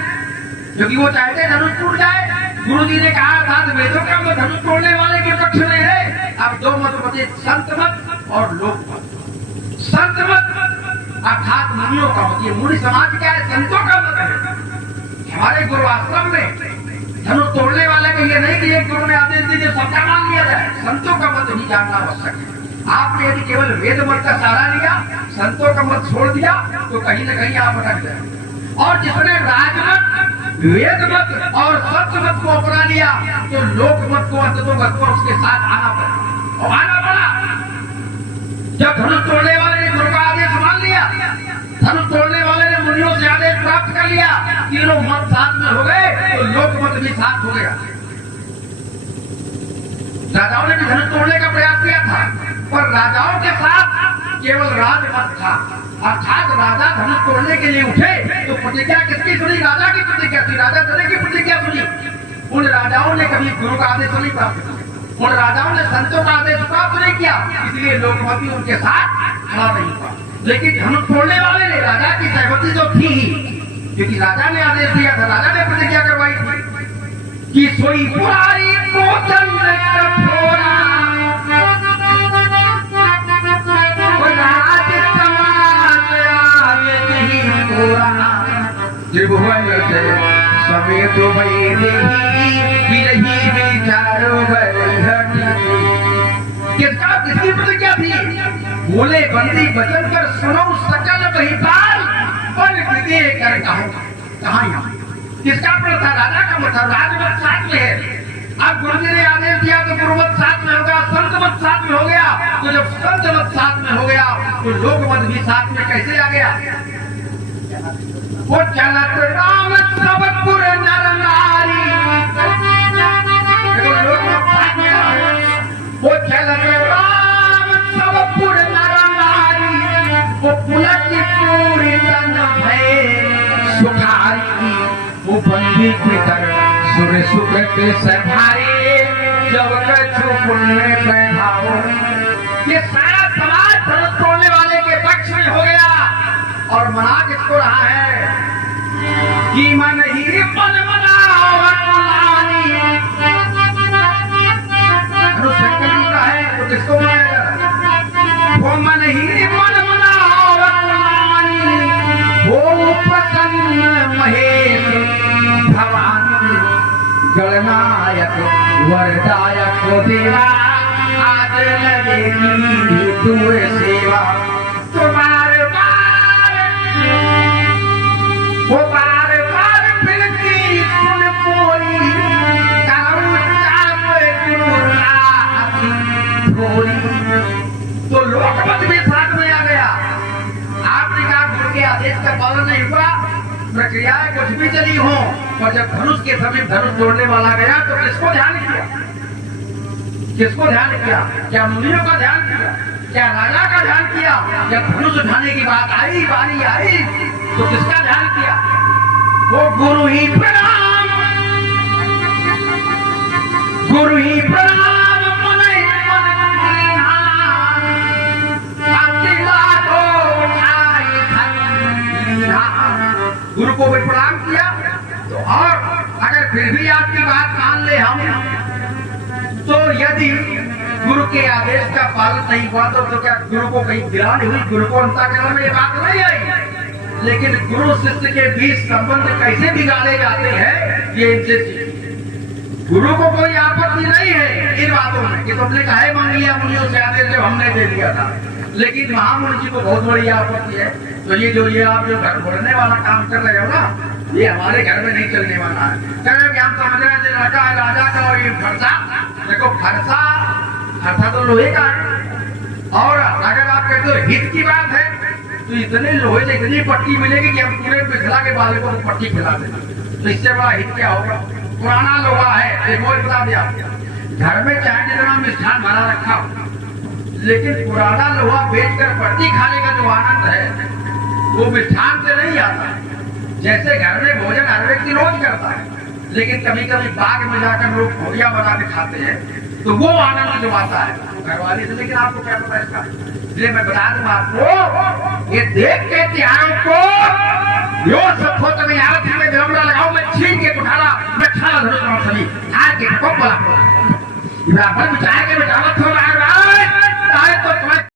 क्योंकि वो चाहते धनुष टूट जाए। गुरु जी ने कहा था वेदों का मत धनुष तोड़ने वाले के पक्ष में है। अब दो मत बचे, संत मत और लोक मत। संत मत अर्थात मुनियों का मत। ये मुनि समाज क्या है? संतों का मत है। हमारे गुरु आश्रम में धनुष तोड़ने वाले को ये नहीं कि एक गुरु ने आदेश दीजिए सबका मान लिया जाए। संतों का मत ही जानना आवश्यक है। आपने यदि केवल वेद मत का सहारा लिया, संतों का मत छोड़ दिया, तो कहीं न कहीं आप अटक गए। और जिसने राजमत, वेद मत और सत्य मत को अपना लिया, तो लोक मत को अंततोगत को उसके साथ आना पड़ा, और आना पड़ा। जब धनुष तोड़ने वाले ने गुरु का आदेश मान लिया, धनुष तोड़ने वाले ने मुनियों से आदेश प्राप्त बंदोबस्त कर लिया, तीनों मत साथ में हो गए तो लोकमत भी साथ हो गया। राजाओं ने भी धनुष तोड़ने का प्रयास किया था, पर राजाओं के साथ केवल राजमत था, अर्थात राजा धनुष तोड़ने के लिए उठे तो प्रतिज्ञा किसकी सुनी? राजा की प्रतिज्ञा थी, राजा चले की प्रतिज्ञा सुनी। उन राजाओं ने कभी गुरु का आदेश नहीं प्राप्त किया, उन राजाओं ने संतों का आदेश प्राप्त नहीं किया, इसलिए लोकमत भी उनके साथ खड़ा नहीं हुआ। लेकिन धनुष तोड़ने वाले ने राजा की सहमति तो थी ही, क्योंकि राजा ने आदेश दिया था, राजा ने प्रतिज्ञा करवाई थी कि सोई पुरारी को दंड कठोरा त्रिभुवन से समेत किसकी प्रतिज्ञा थी? बोले बंदी बचन कर सुनो सकल बहिपाल पर विदे कर कहा यहाँ किसका प्रण था? राजा का मत था, राजमत साथ में है। अब गुरु जी ने आदेश दिया तो गुरुमत साथ में होगा, संत मत साथ में हो गया, तो जब संत मत साथ में हो गया तो लोकमत भी साथ में कैसे आ गया? वो चलत राम सबपुर नर नारी, देखो लोकमत साथ में आ गया। वो चलत राम सबपुर नर नारी, वो पुलक पूरी तन भय सुखारी, वो बंदी पितर सुर सुकृत सभारी, जब कछु पुण्य प्रभाव। ये सारा समाज धनुष तोड़ने वाले के पक्ष में हो गया, और मना किसको रहा है कि मन ही मन मनावत लानी। धनुष शंकर जी का है तो किसको मनाएगा? वो मन ही मन मनावत लानी, वो प्रसन्न महेश भवानी, गणनायक वरदायक को देवा, आज लगेगी दूर सेवा। तुम्हारे वो बार बार फिरती सुन पोरी, तो लोकमत भी साथ में आ गया। आपने कहा गुरु के आदेश का पालन नहीं हुआ, प्रक्रियाएं कुछ भी चली हो, और जब धनुष के समीप धनुष तोड़ने वाला गया तो किसको ध्यान किया? किसको ध्यान किया? क्या मुनियों का ध्यान किया? क्या राजा का ध्यान किया? जब धनुष उठाने की बात आई, बारी आई, तो किसका ध्यान किया? वो गुरु ही प्रणाम, गुरु ही प्रणाम मने मन कीन्हा, आशीर्वादो उठाई धन्यहा। गुरु को भी प्रणाम किया, तो और अगर फिर भी आपकी बात मान ले हम, तो यदि गुरु के आदेश का पालन नहीं हुआ तो क्या गुरु को कहीं गिरान हुई? गुरु को अंतःकरण में ये बात नहीं आई। लेकिन गुरु शिष्य के बीच संबंध कैसे बिगाड़े जाते हैं, ये इनसे सीखिए। गुरु को कोई आपत्ति नहीं है इन बातों में कि तुमने काहे मांग लिया मुनियों से आदेश जब हमने दे दिया था, लेकिन महामुनि जी को बहुत बड़ी आपत्ति है। तो ये आप जो घर फोड़ने वाला काम कर रहे हो ना, ये हमारे घर में नहीं चलने वाला है। कह रहे कि हम समझ रहे हैं लड़का है राजा का, और ये फरसा, देखो फरसा तो लोहे का है, और अगर आप कहते हो हित की बात है तो इतने लोहे से इतनी पट्टी मिलेगी कि हम पूरे पिछला के बाल को पट्टी खिला देंगे, तो इससे बड़ा हित क्या होगा? पुराना लोहा है, एक और बता दिया, घर में चाहे जितना मिष्ठान भरा रखा हो, लेकिन पुराना लोहा बेचकर पट्टी खाने का जो आनंद है वो मिष्ठान से नहीं आता। जैसे घर में भोजन हर व्यक्ति रोज करता है, लेकिन कभी कभी बाग में जाकर लोग भोगिया बना के खाते हैं, तो वो आनंद जो आता है घरवाली से। लेकिन आपको क्या पता इसका? इसलिए मैं बता दूं आपको, ये देख के त्योहारों को यो सब हो तो मैं आरती में विलंबना लगाऊं, मैं छीन के उठाना, मैं खाना धनुष सभी आज के को बोला ब्राह्मण चाहे के बेटा थोड़ा